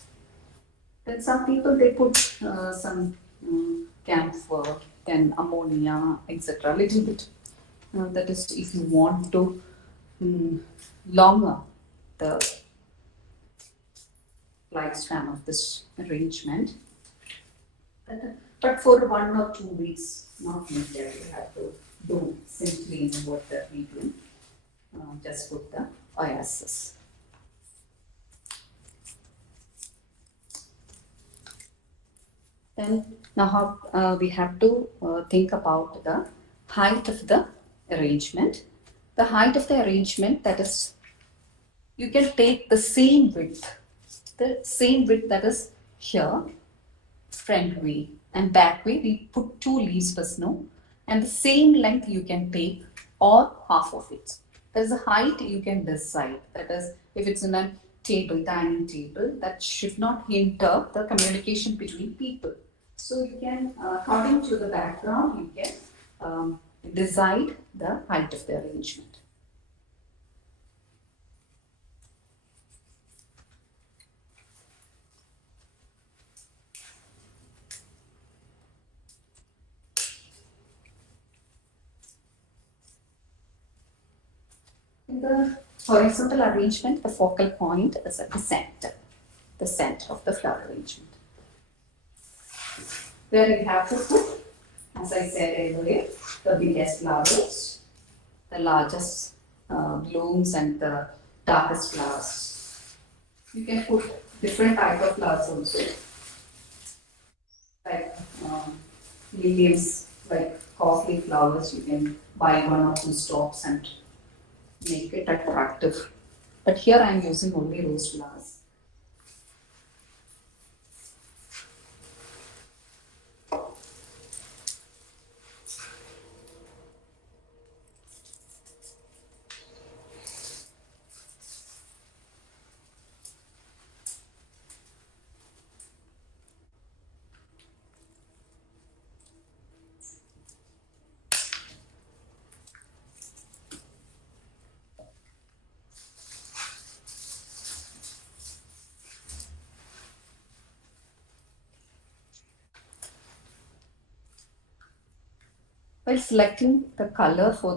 Then some people they put some camphor, then ammonia, etc. Little bit. That is, if you want to um, longer the lifespan of this arrangement. But for 1 or 2 weeks, not needed. You have to do simply in what that we do. Just put the oasis. Then now we have to think about the height of the arrangement. The height of the arrangement, that is, you can take the same width that is here, front way and back way. We put 2 leaves per snow, and the same length you can take or half of it. There's a height you can decide. That is, if it's in a table, dining table, that should not hinder the communication between people. So you can, according to the background, you can decide the height of the arrangement. In the horizontal arrangement, the focal point is at the center of the flower arrangement. Where you have to put, as I said earlier, the biggest flowers, the largest blooms, and the darkest flowers. You can put different type of flowers also, like liliums, like costly flowers. You can buy 1 or 2 stalks and make it attractive. But here I am using only rose flowers. While selecting the color for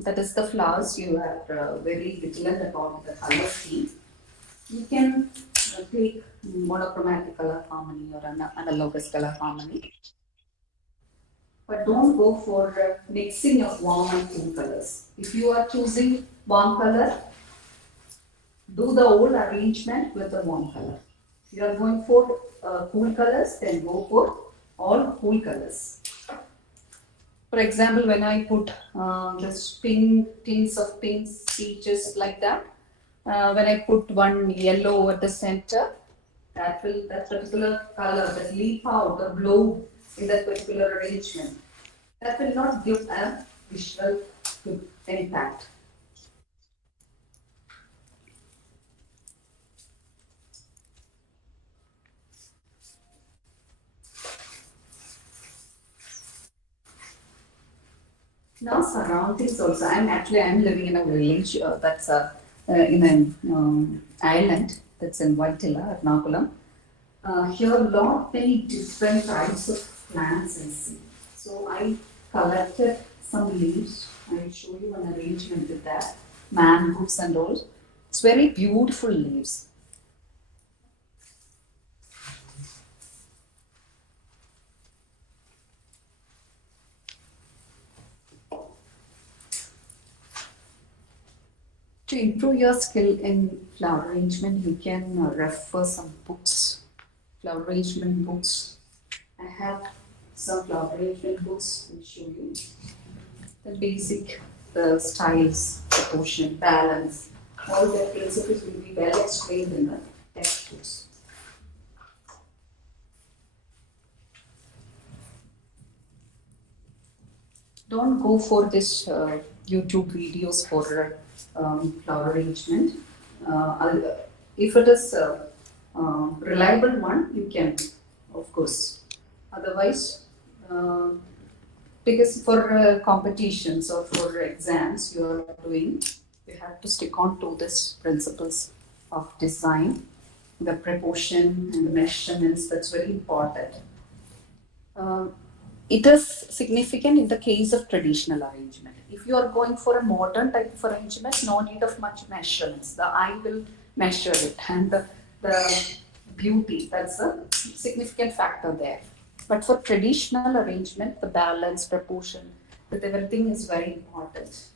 that is the flowers, you are very vigilant about the color scheme. You can take monochromatic color harmony or analogous color harmony, but don't go for mixing of warm and cool colors. If you are choosing warm color, do the whole arrangement with the warm color. If you are going for cool colors, then go for all cool colors. For example, when I put this pink tints of pinks, peaches like that, when I put one yellow at the center, that particular color that leap out or glow in that particular arrangement, that will not give a visual good impact. Now surroundings also. I'm living in a village that's in an island that's in Vaitila, Ernakulam. Here a lot many different types of plants I see. So I collected some leaves. I'll show you an arrangement with that. Mangoes and all. It's very beautiful leaves. To improve your skill in flower arrangement, you can refer some books, flower arrangement books. I have some flower arrangement books to show you. The basic styles, proportion, balance, all the principles will be well explained in the textbooks. Don't go for this YouTube videos for flower arrangement. If it is a reliable one, you can, of course. Otherwise, because for competitions or for exams you are doing, you have to stick on to this principles of design, the proportion and the measurements. That's very important. Uh, it is significant in the case of traditional arrangement. If you are going for a modern type of arrangement, no need of much measurements. The eye will measure it, and the beauty, that's a significant factor there. But for traditional arrangement, the balance, proportion, that everything is very important.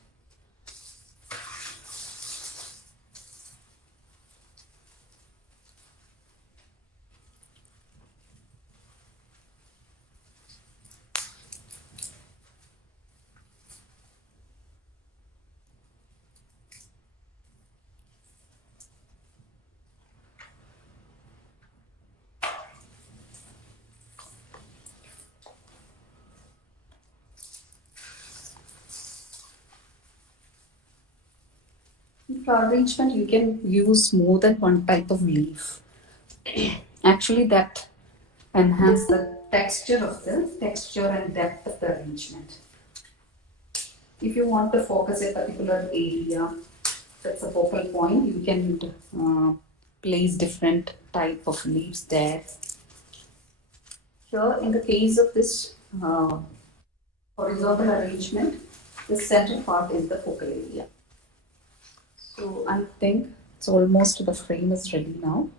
In flower arrangement, you can use more than one type of leaf. Actually, that enhance the texture and depth of the arrangement. If you want to focus a particular area, that's a focal point, you can place different type of leaves there. Here, in the case of this horizontal arrangement, the center part is the focal area. So I think it's almost, the frame is ready now.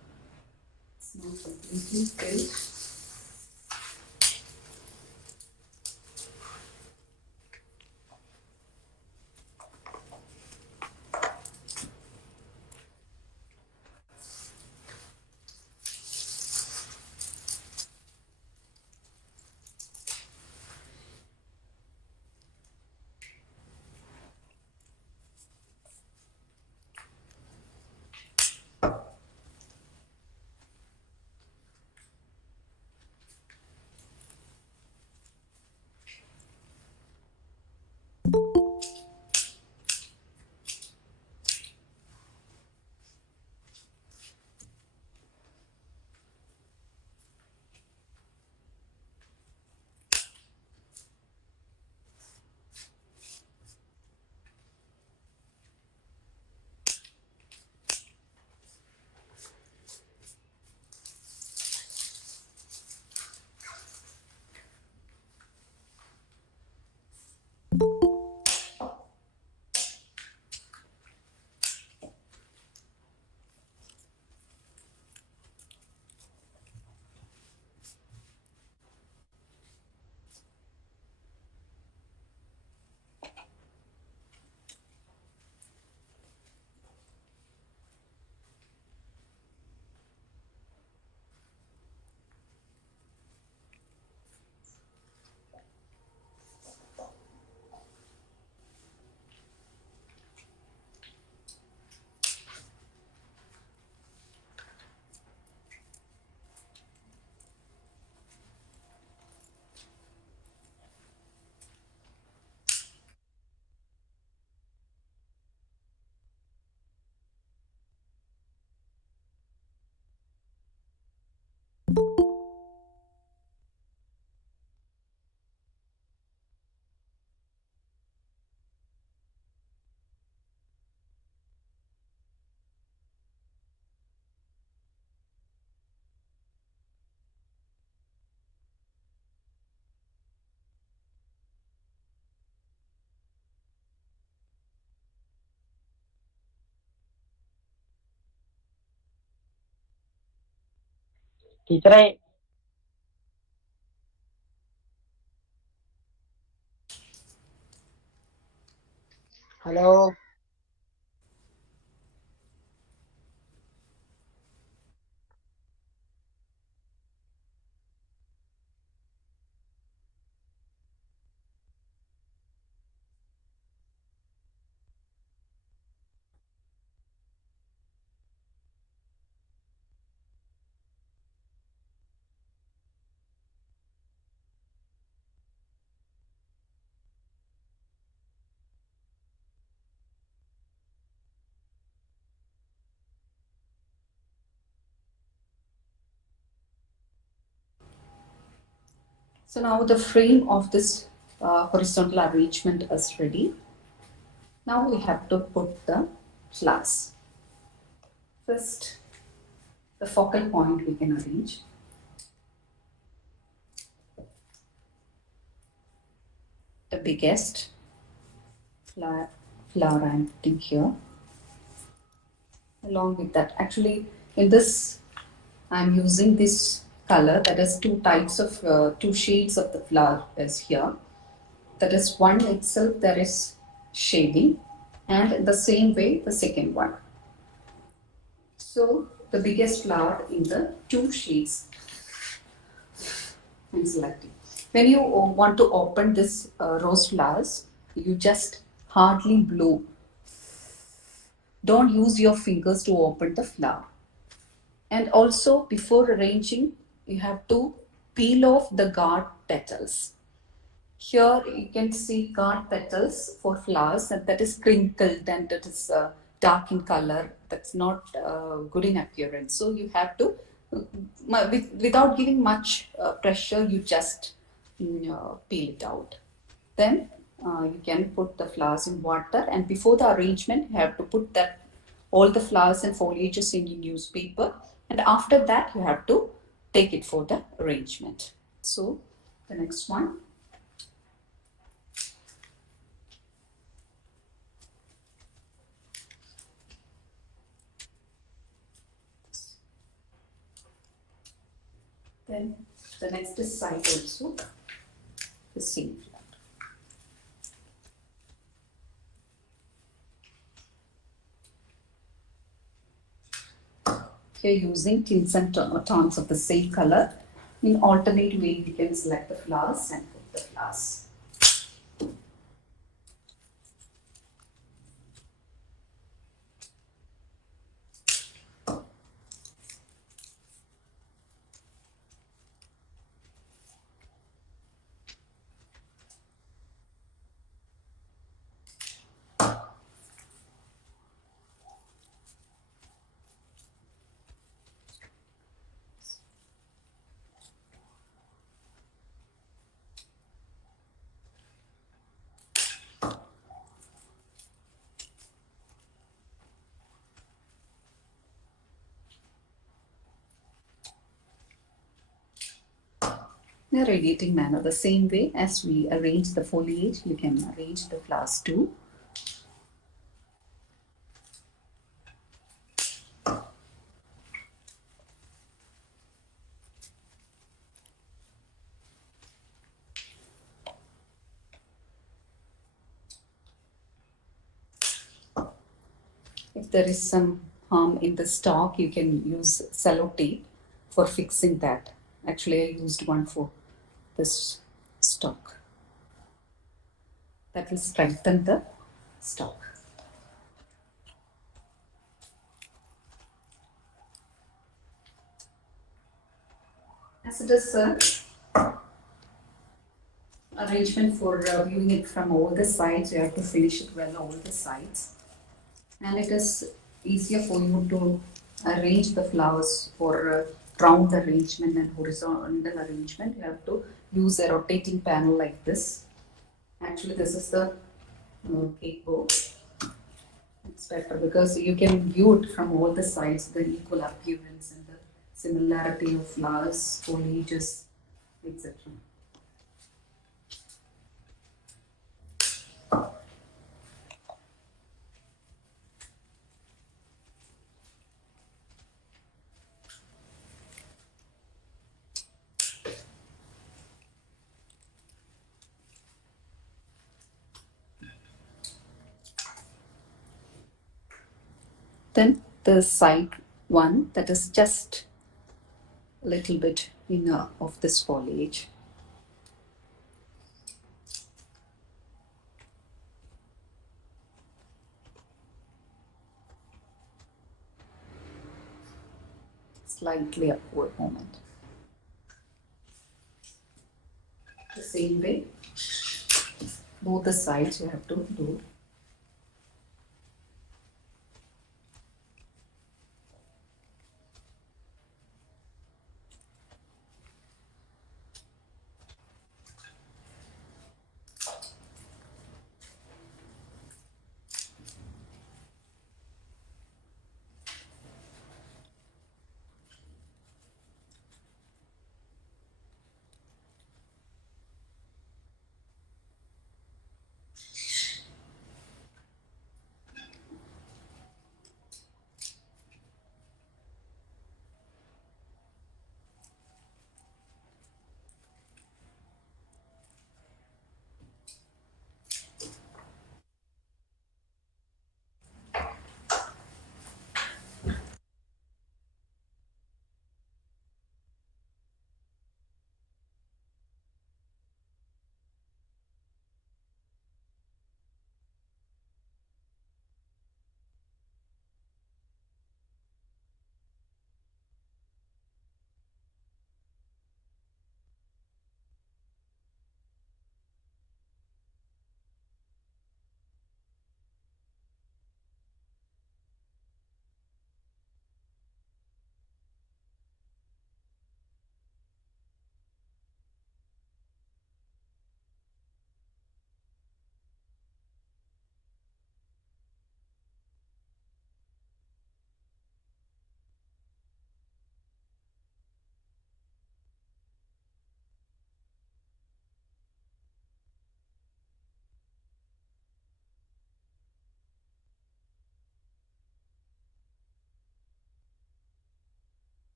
It's not completely filled. ടീച്ചറെ hello So now the frame of this horizontal arrangement is ready. Now we have to put the flowers. First, the focal point we can arrange. The biggest flower I am putting here. Along with that, actually in this I am using this color, that is two shades of the flower is here. That is one itself there is shading, and in the same way the second one. So the biggest flower in the two shades I'm selecting. When you want to open this rose flowers, you just hardly blow. Don't use your fingers to open the flower. And also before arranging, you have to peel off the guard petals. Here you can see guard petals for flowers, and that is crinkled and it is dark in color. That's not good in appearance. So you have to, without giving much pressure, you just peel it out. Then you can put the flowers in water, and before the arrangement, you have to put that all the flowers and foliages in your newspaper, and after that you have to take it for the arrangement. So the next one. Then the next is side also the same flower. Here using tints and tones of the same color. In alternate way, we can select the flowers and put the flowers. In a radiating manner, the same way as we arrange the foliage, you can arrange the flowers too. If there is some harm in the stalk, you can use cello tape for fixing that. Actually, I used one for this stalk. That will strengthen the stalk. As it is arrangement for viewing it from all the sides, you have to finish it well all the sides. And it is easier for you to arrange the flowers for round arrangement and horizontal arrangement. You have to use a rotating panel like this. Actually, this is the cake board. It's better because you can view it from all the sides, the equal appearance and the similarity of flowers, foliages, etc. Then the side one, that is just a little bit inner of this foliage. Slightly upward moment. The same way, both the sides you have to do.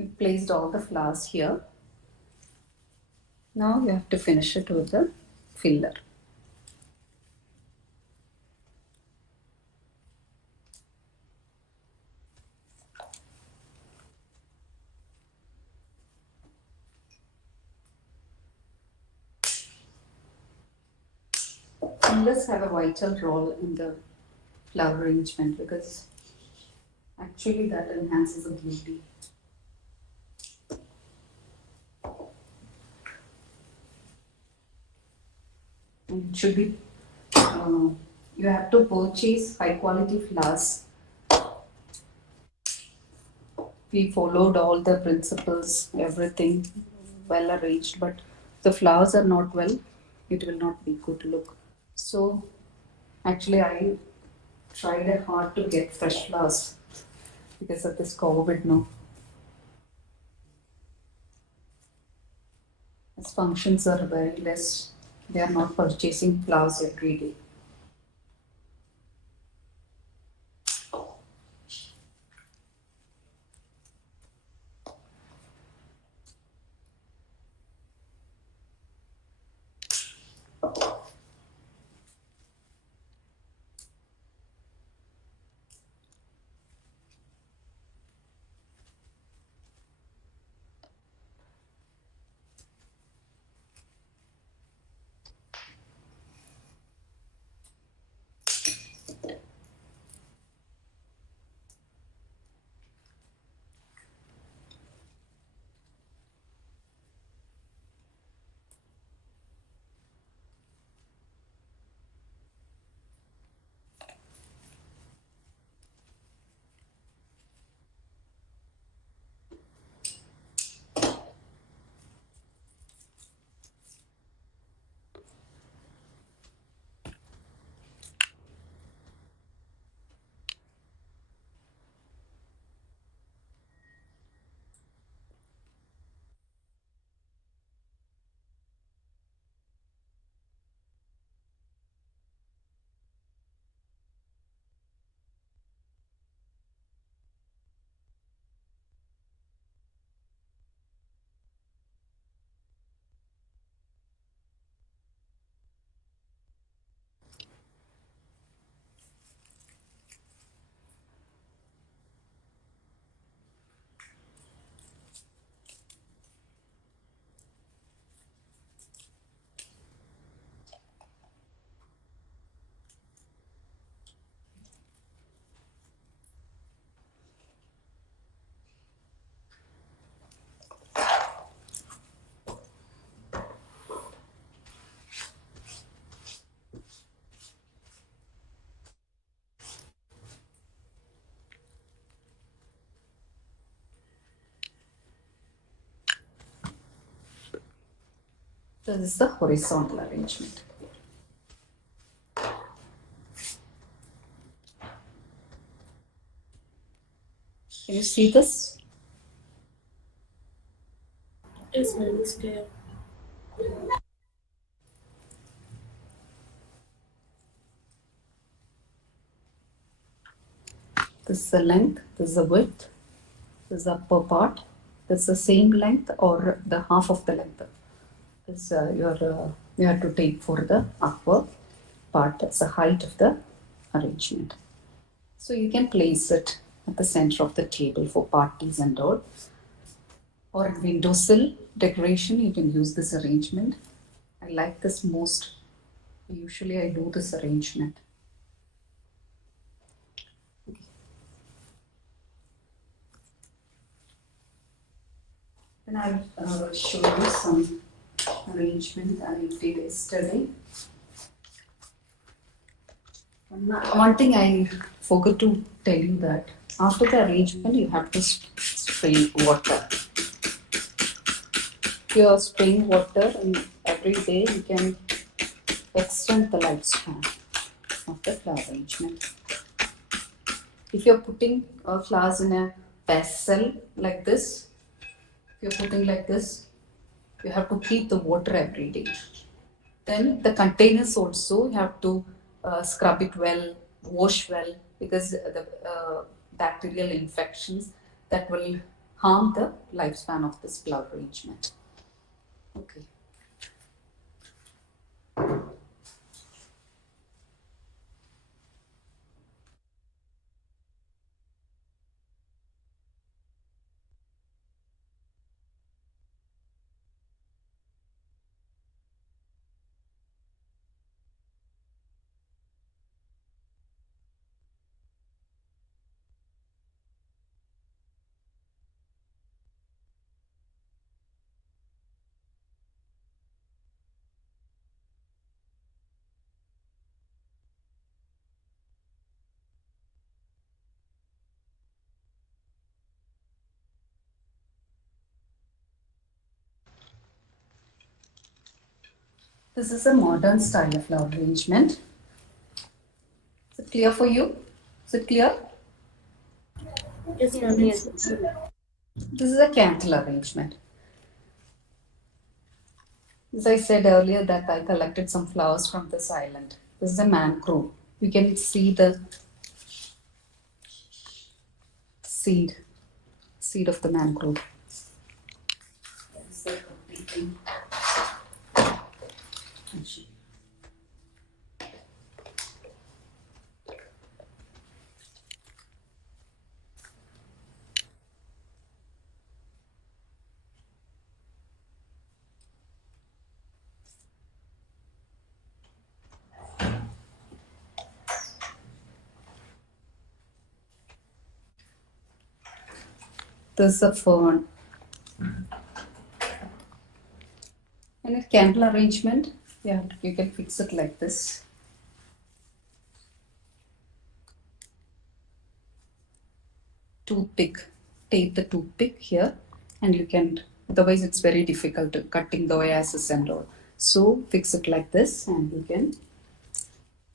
You've placed all the flowers here. Now you have to finish it with the filler. Fillers have a vital role in the flower arrangement because actually that enhances the beauty. And it should be, you have to purchase high quality flowers. We followed all the principles, everything well arranged, but the flowers are not well, it will not be good look. So actually I tried hard to get fresh flowers because of this COVID no. As functions are very less, they are not purchasing flowers every day. So this is the horizontal arrangement. Can you see this? Yes, ma'am, it's clear. This is the length, this is the width, this is the upper part. This is the same length or the half of the length. This you have to take for the upper part. That's the height of the arrangement. So you can place it at the center of the table for parties and all. Or windowsill decoration, you can use this arrangement. I like this most. Usually I do this arrangement. Then I'll show you some arrangement I did yesterday. One thing I forgot to tell you that after the arrangement you have to spray water. If you are spraying water and every day you can extend the lifespan of the flower arrangement. If you're putting flowers in a vessel like this, if you're putting like this, you have to keep the water every day. Then the containers also you have to scrub it well, wash well, because the bacterial infections that will harm the lifespan of this flower arrangement. Okay. This is a modern style of flower arrangement. Is it clear for you? Is it clear? Yes, ma'am. Yes. This is a candle arrangement. As I said earlier that I collected some flowers from this island. This is a mangrove. You can see the seed, seed of the mangrove. This is a fern. And a candle arrangement, yeah, you can fix it like this. Toothpick, tape the toothpick here, and you can, otherwise it's very difficult to cutting the oasis and all. So fix it like this, and you can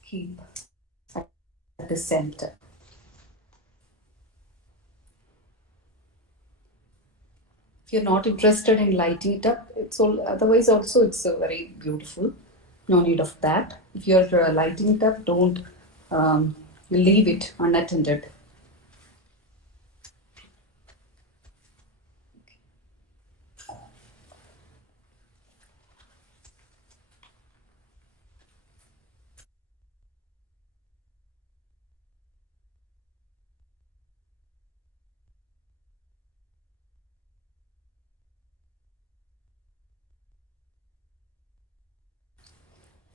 keep at the center. If you're not interested in lighting it up, it's all, otherwise also it's very beautiful. No need of that. If you're lighting it up, don't leave it unattended.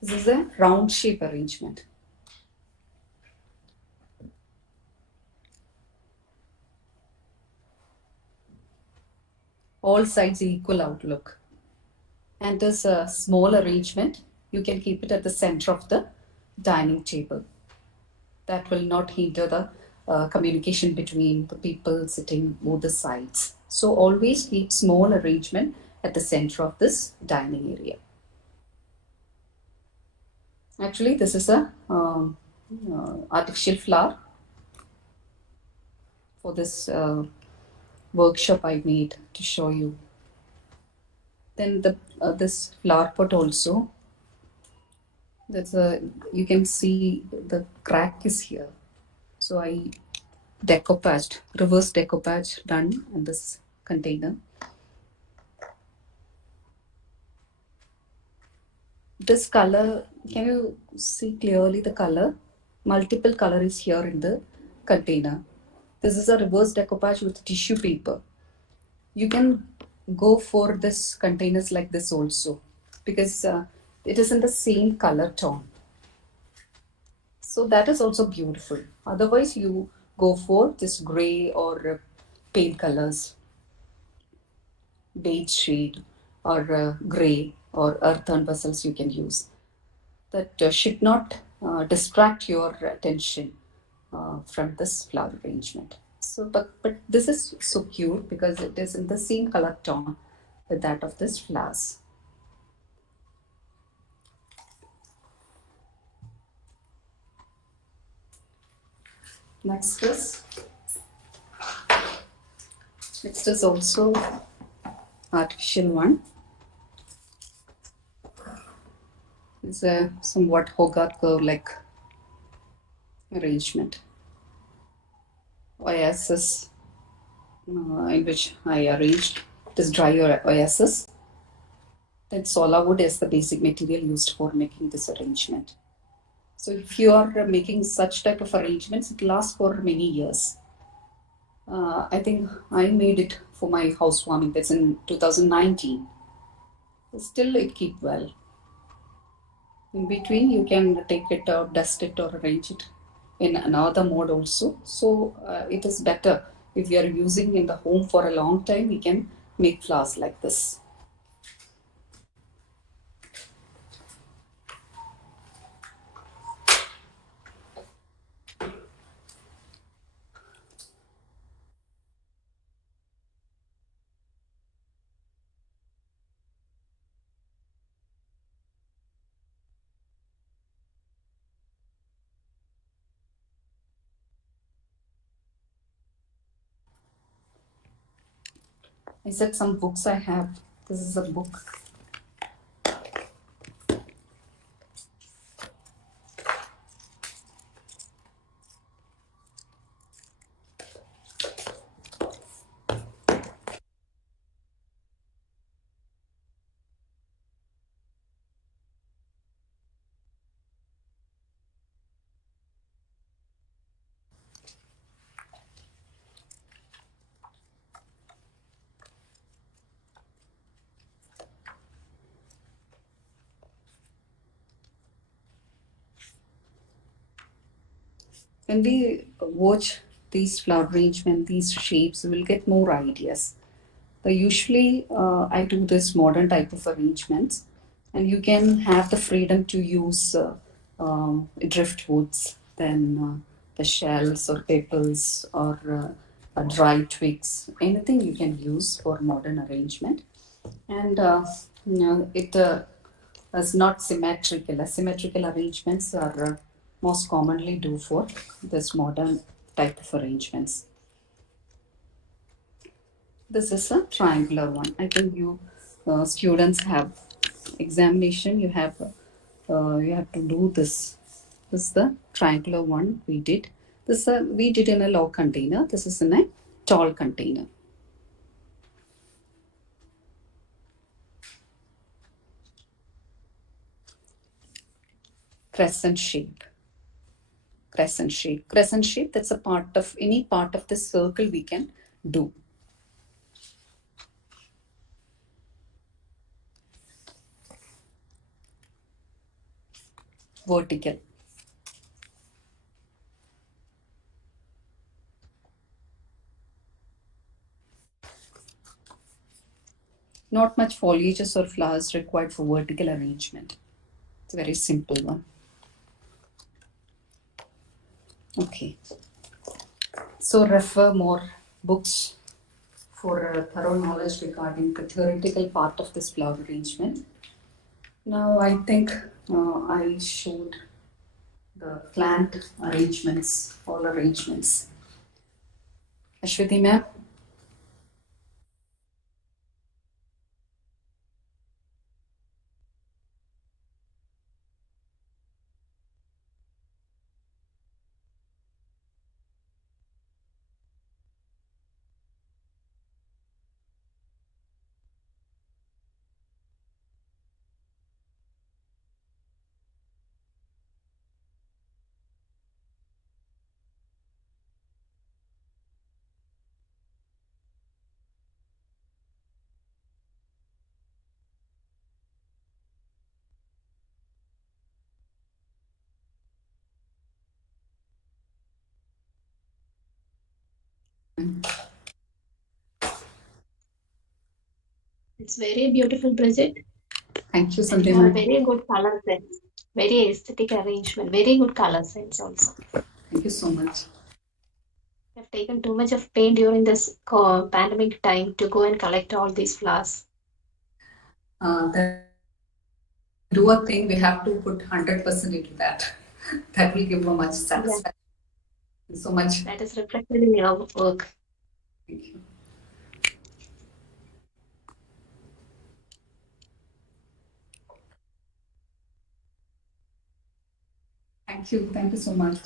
This is a round shape arrangement. All sides equal outlook. And this small arrangement, you can keep it at the center of the dining table. That will not hinder the communication between the people sitting both the sides. So always keep small arrangement at the center of this dining area. Actually, this is a artificial flower. For this workshop I made to show you. Then the this flower pot also. That's a, you can see the crack is here. So I decoupaged, reverse decoupage done in this container. This color, can you see clearly the color? Multiple color is here in the container. This is a reverse decoupage with tissue paper. You can go for this containers like this also, because it is in the same color tone. So that is also beautiful. Otherwise you go for this gray or pale colors, beige shade or gray or earthen vessels you can use. That should not distract your attention from this flower arrangement. So, but this is so cute because it is in the same color tone with that of this flowers. Next is also artificial one. It's a somewhat Hogarth curve like arrangement. Oasis in which I arranged this dry oasis. Then sola wood is the basic material used for making this arrangement. So if you are making such type of arrangements, it lasts for many years. I think I made it for my housewarming. That's in 2019. Still, it keep well. In between, you can take it out, dust it, or arrange it in another mode also. So it is better if you are using in the home for a long time. We can make flowers like this. I said some books I have. This is a book. When we watch these flower arrangement, these shapes, we will get more ideas. Usually, I do this modern type of arrangements, and you can have the freedom to use driftwoods, then the shells or pebbles or dry twigs, anything you can use for modern arrangement. And it is not symmetrical. Asymmetrical arrangements are most commonly do for this modern type of arrangements. This is a triangular one. I think you students have examination. You have to do this. This is the triangular one we did. This we did in a low container. This is in a tall container. Crescent shape. Crescent shape. Crescent shape. That's a part of any part of the circle we can do. Vertical. Not much foliages or flowers required for vertical arrangement. It's a very simple one. Okay. So refer more books for thorough knowledge regarding the theoretical part of this flower arrangement. Now I think I showed the plant arrangements, all arrangements. Ashwati ma'am? It's very beautiful, Bridget, Thank you, and Sanjay you have a ma'am. very good color sense, very aesthetic arrangement, very good color sense also. Thank you so much. You have taken too much of pain during this pandemic time to go and collect all these flowers. That when we do a thing, we have to put 100% into that. That will give a much Yeah, satisfaction. So much. that is reflected in your work. Thank you. Thank you. Thank you so much.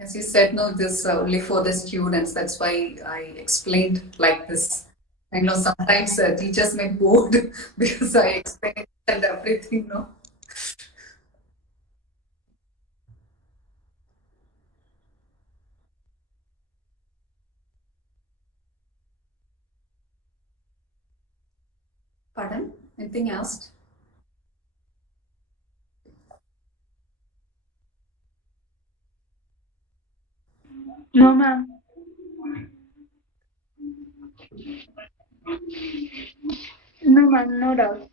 As you said, no, this only for the students. That's why I explained like this. I know sometimes teachers may bored because I explained and everything. No. Pardon? Anything else? No, ma'am. No, ma'am. No doubt.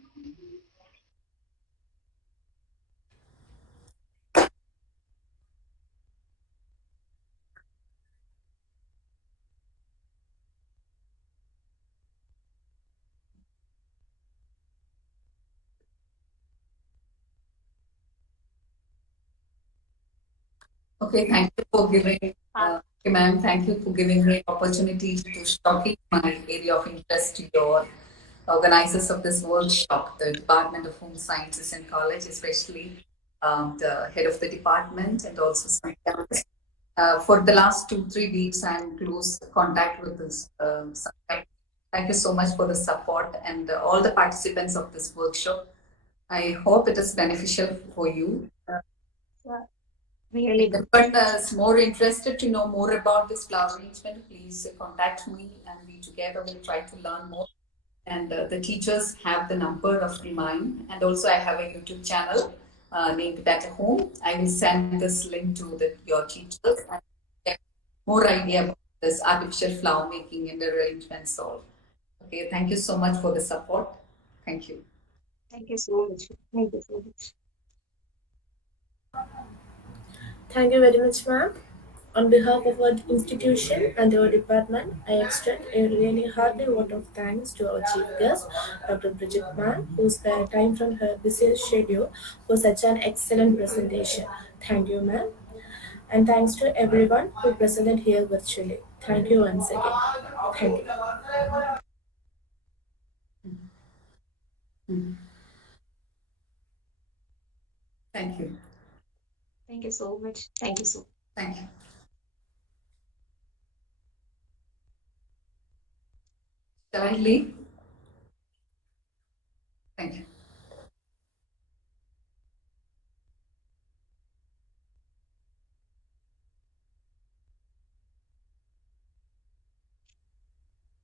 Okay, thank you for giving, okay, ma'am, thank you for giving me opportunity to showcase my area of interest to your organizers of this workshop, the Department of Home Sciences and College, especially the head of the department and also some campus. For the last 2, 3 weeks, I'm in close contact with this. Thank you so much for the support and all the participants of this workshop. I hope it is beneficial for you. Yeah, really If good. anyone is more interested to know more about this flower arrangement, please contact me and we together will try to learn more. And the teachers have the number of mine. And also, I have a YouTube channel named Better Home. I will send this link to your teachers and get more idea about this artificial flower making and arrangements. All. Okay, thank you so much for the support. Thank you. Thank you so much. Thank you so much. Thank you very much, ma'am. On behalf of our institution and our department, I extend a really hearty vote of thanks to our chief guest, Dr. Brijit ma'am, who spared time from her busy schedule for such an excellent presentation. Thank you, ma'am. And thanks to everyone who presented here virtually. Thank you once again. Thank you. Mhm. Thank you. Thank you so much. Thank you so. Thank you. Shall I leave? Thank you.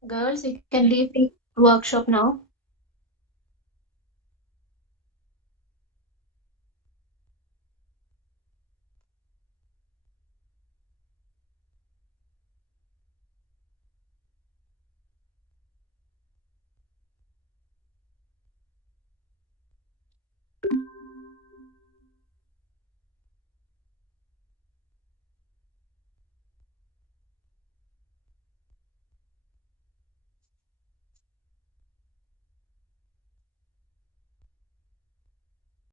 Girls, you can leave the workshop now.